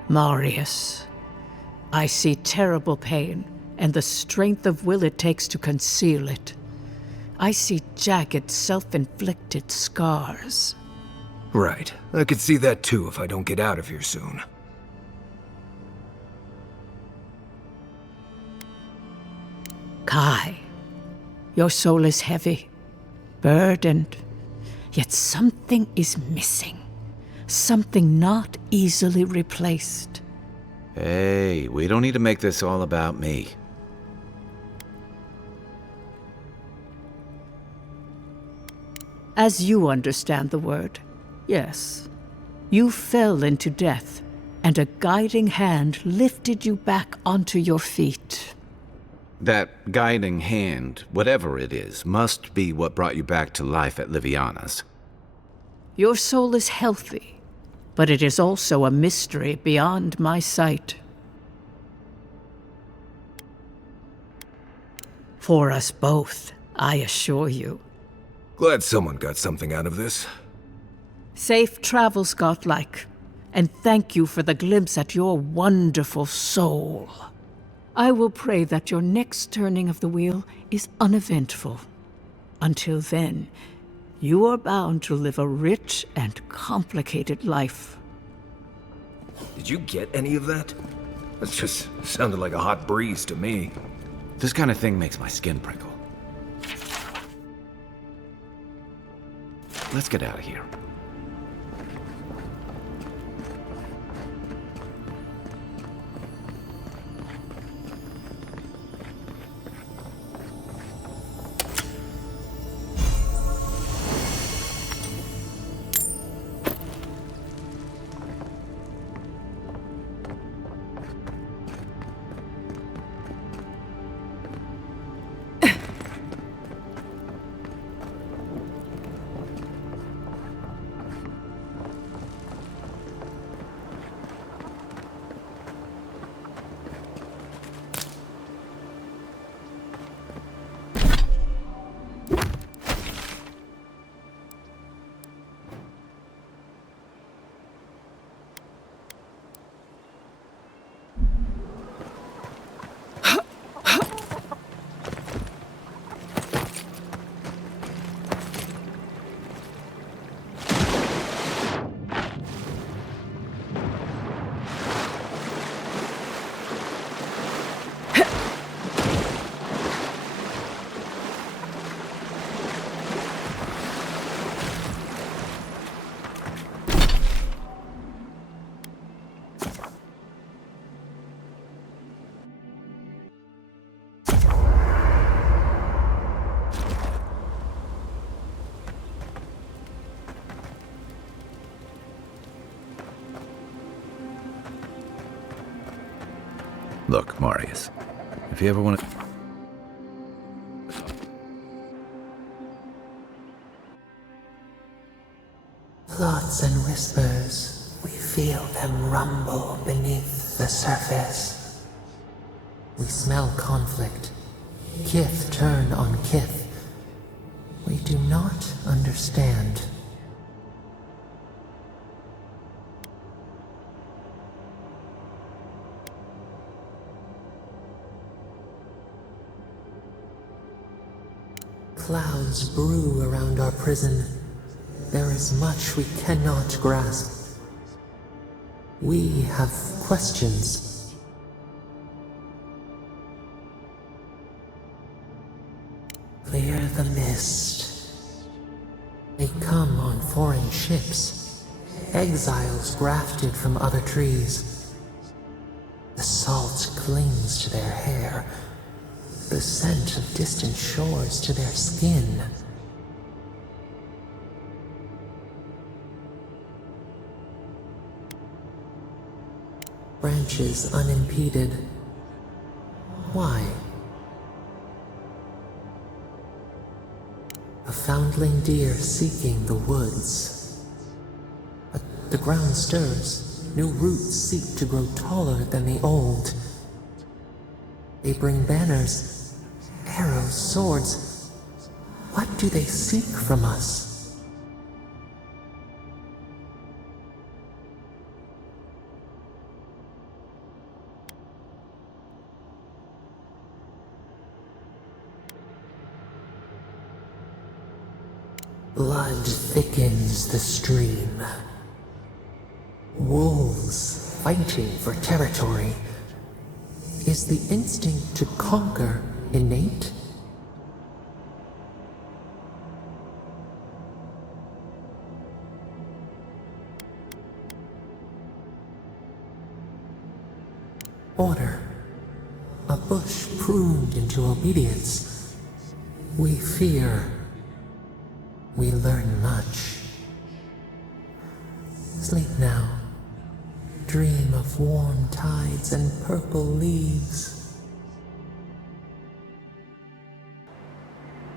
Marius, I see terrible pain and the strength of will it takes to conceal it. I see jagged, self-inflicted scars. Right. I could see that too if I don't get out of here soon. Kai, your soul is heavy, burdened, yet something is missing. Something not easily replaced. Hey, we don't need to make this all about me. As you understand the word, yes. You fell into death, and a guiding hand lifted you back onto your feet. That guiding hand, whatever it is, must be what brought you back to life at Liviana's. Your soul is healthy, but it is also a mystery beyond my sight. For us both, I assure you. Glad someone got something out of this. Safe travels, godlike, and thank you for the glimpse at your wonderful soul. I will pray that your next turning of the wheel is uneventful. Until then, you are bound to live a rich and complicated life. Did you get any of that? That just sounded like a hot breeze to me. This kind of thing makes my skin prickle. Let's get out of here. Look, Marius, if you ever want to... Thoughts and whispers, we feel them rumble beneath the surface. We smell conflict. Kith turn on kith. We do not understand. Clouds brew around our prison. There is much we cannot grasp. We have questions. Clear the mist. They come on foreign ships. Exiles grafted from other trees. The salt clings to their hair, the scent of distant shores to their skin. Branches unimpeded. Why? A foundling deer seeking the woods. But the ground stirs. New roots seek to grow taller than the old. They bring banners, arrows, swords. What do they seek from us? Blood thickens the stream. Wolves fighting for territory. Is the instinct to conquer innate? Order. A bush pruned into obedience. We fear. We learn much. Sleep now. Dream of warm tides and purple leaves.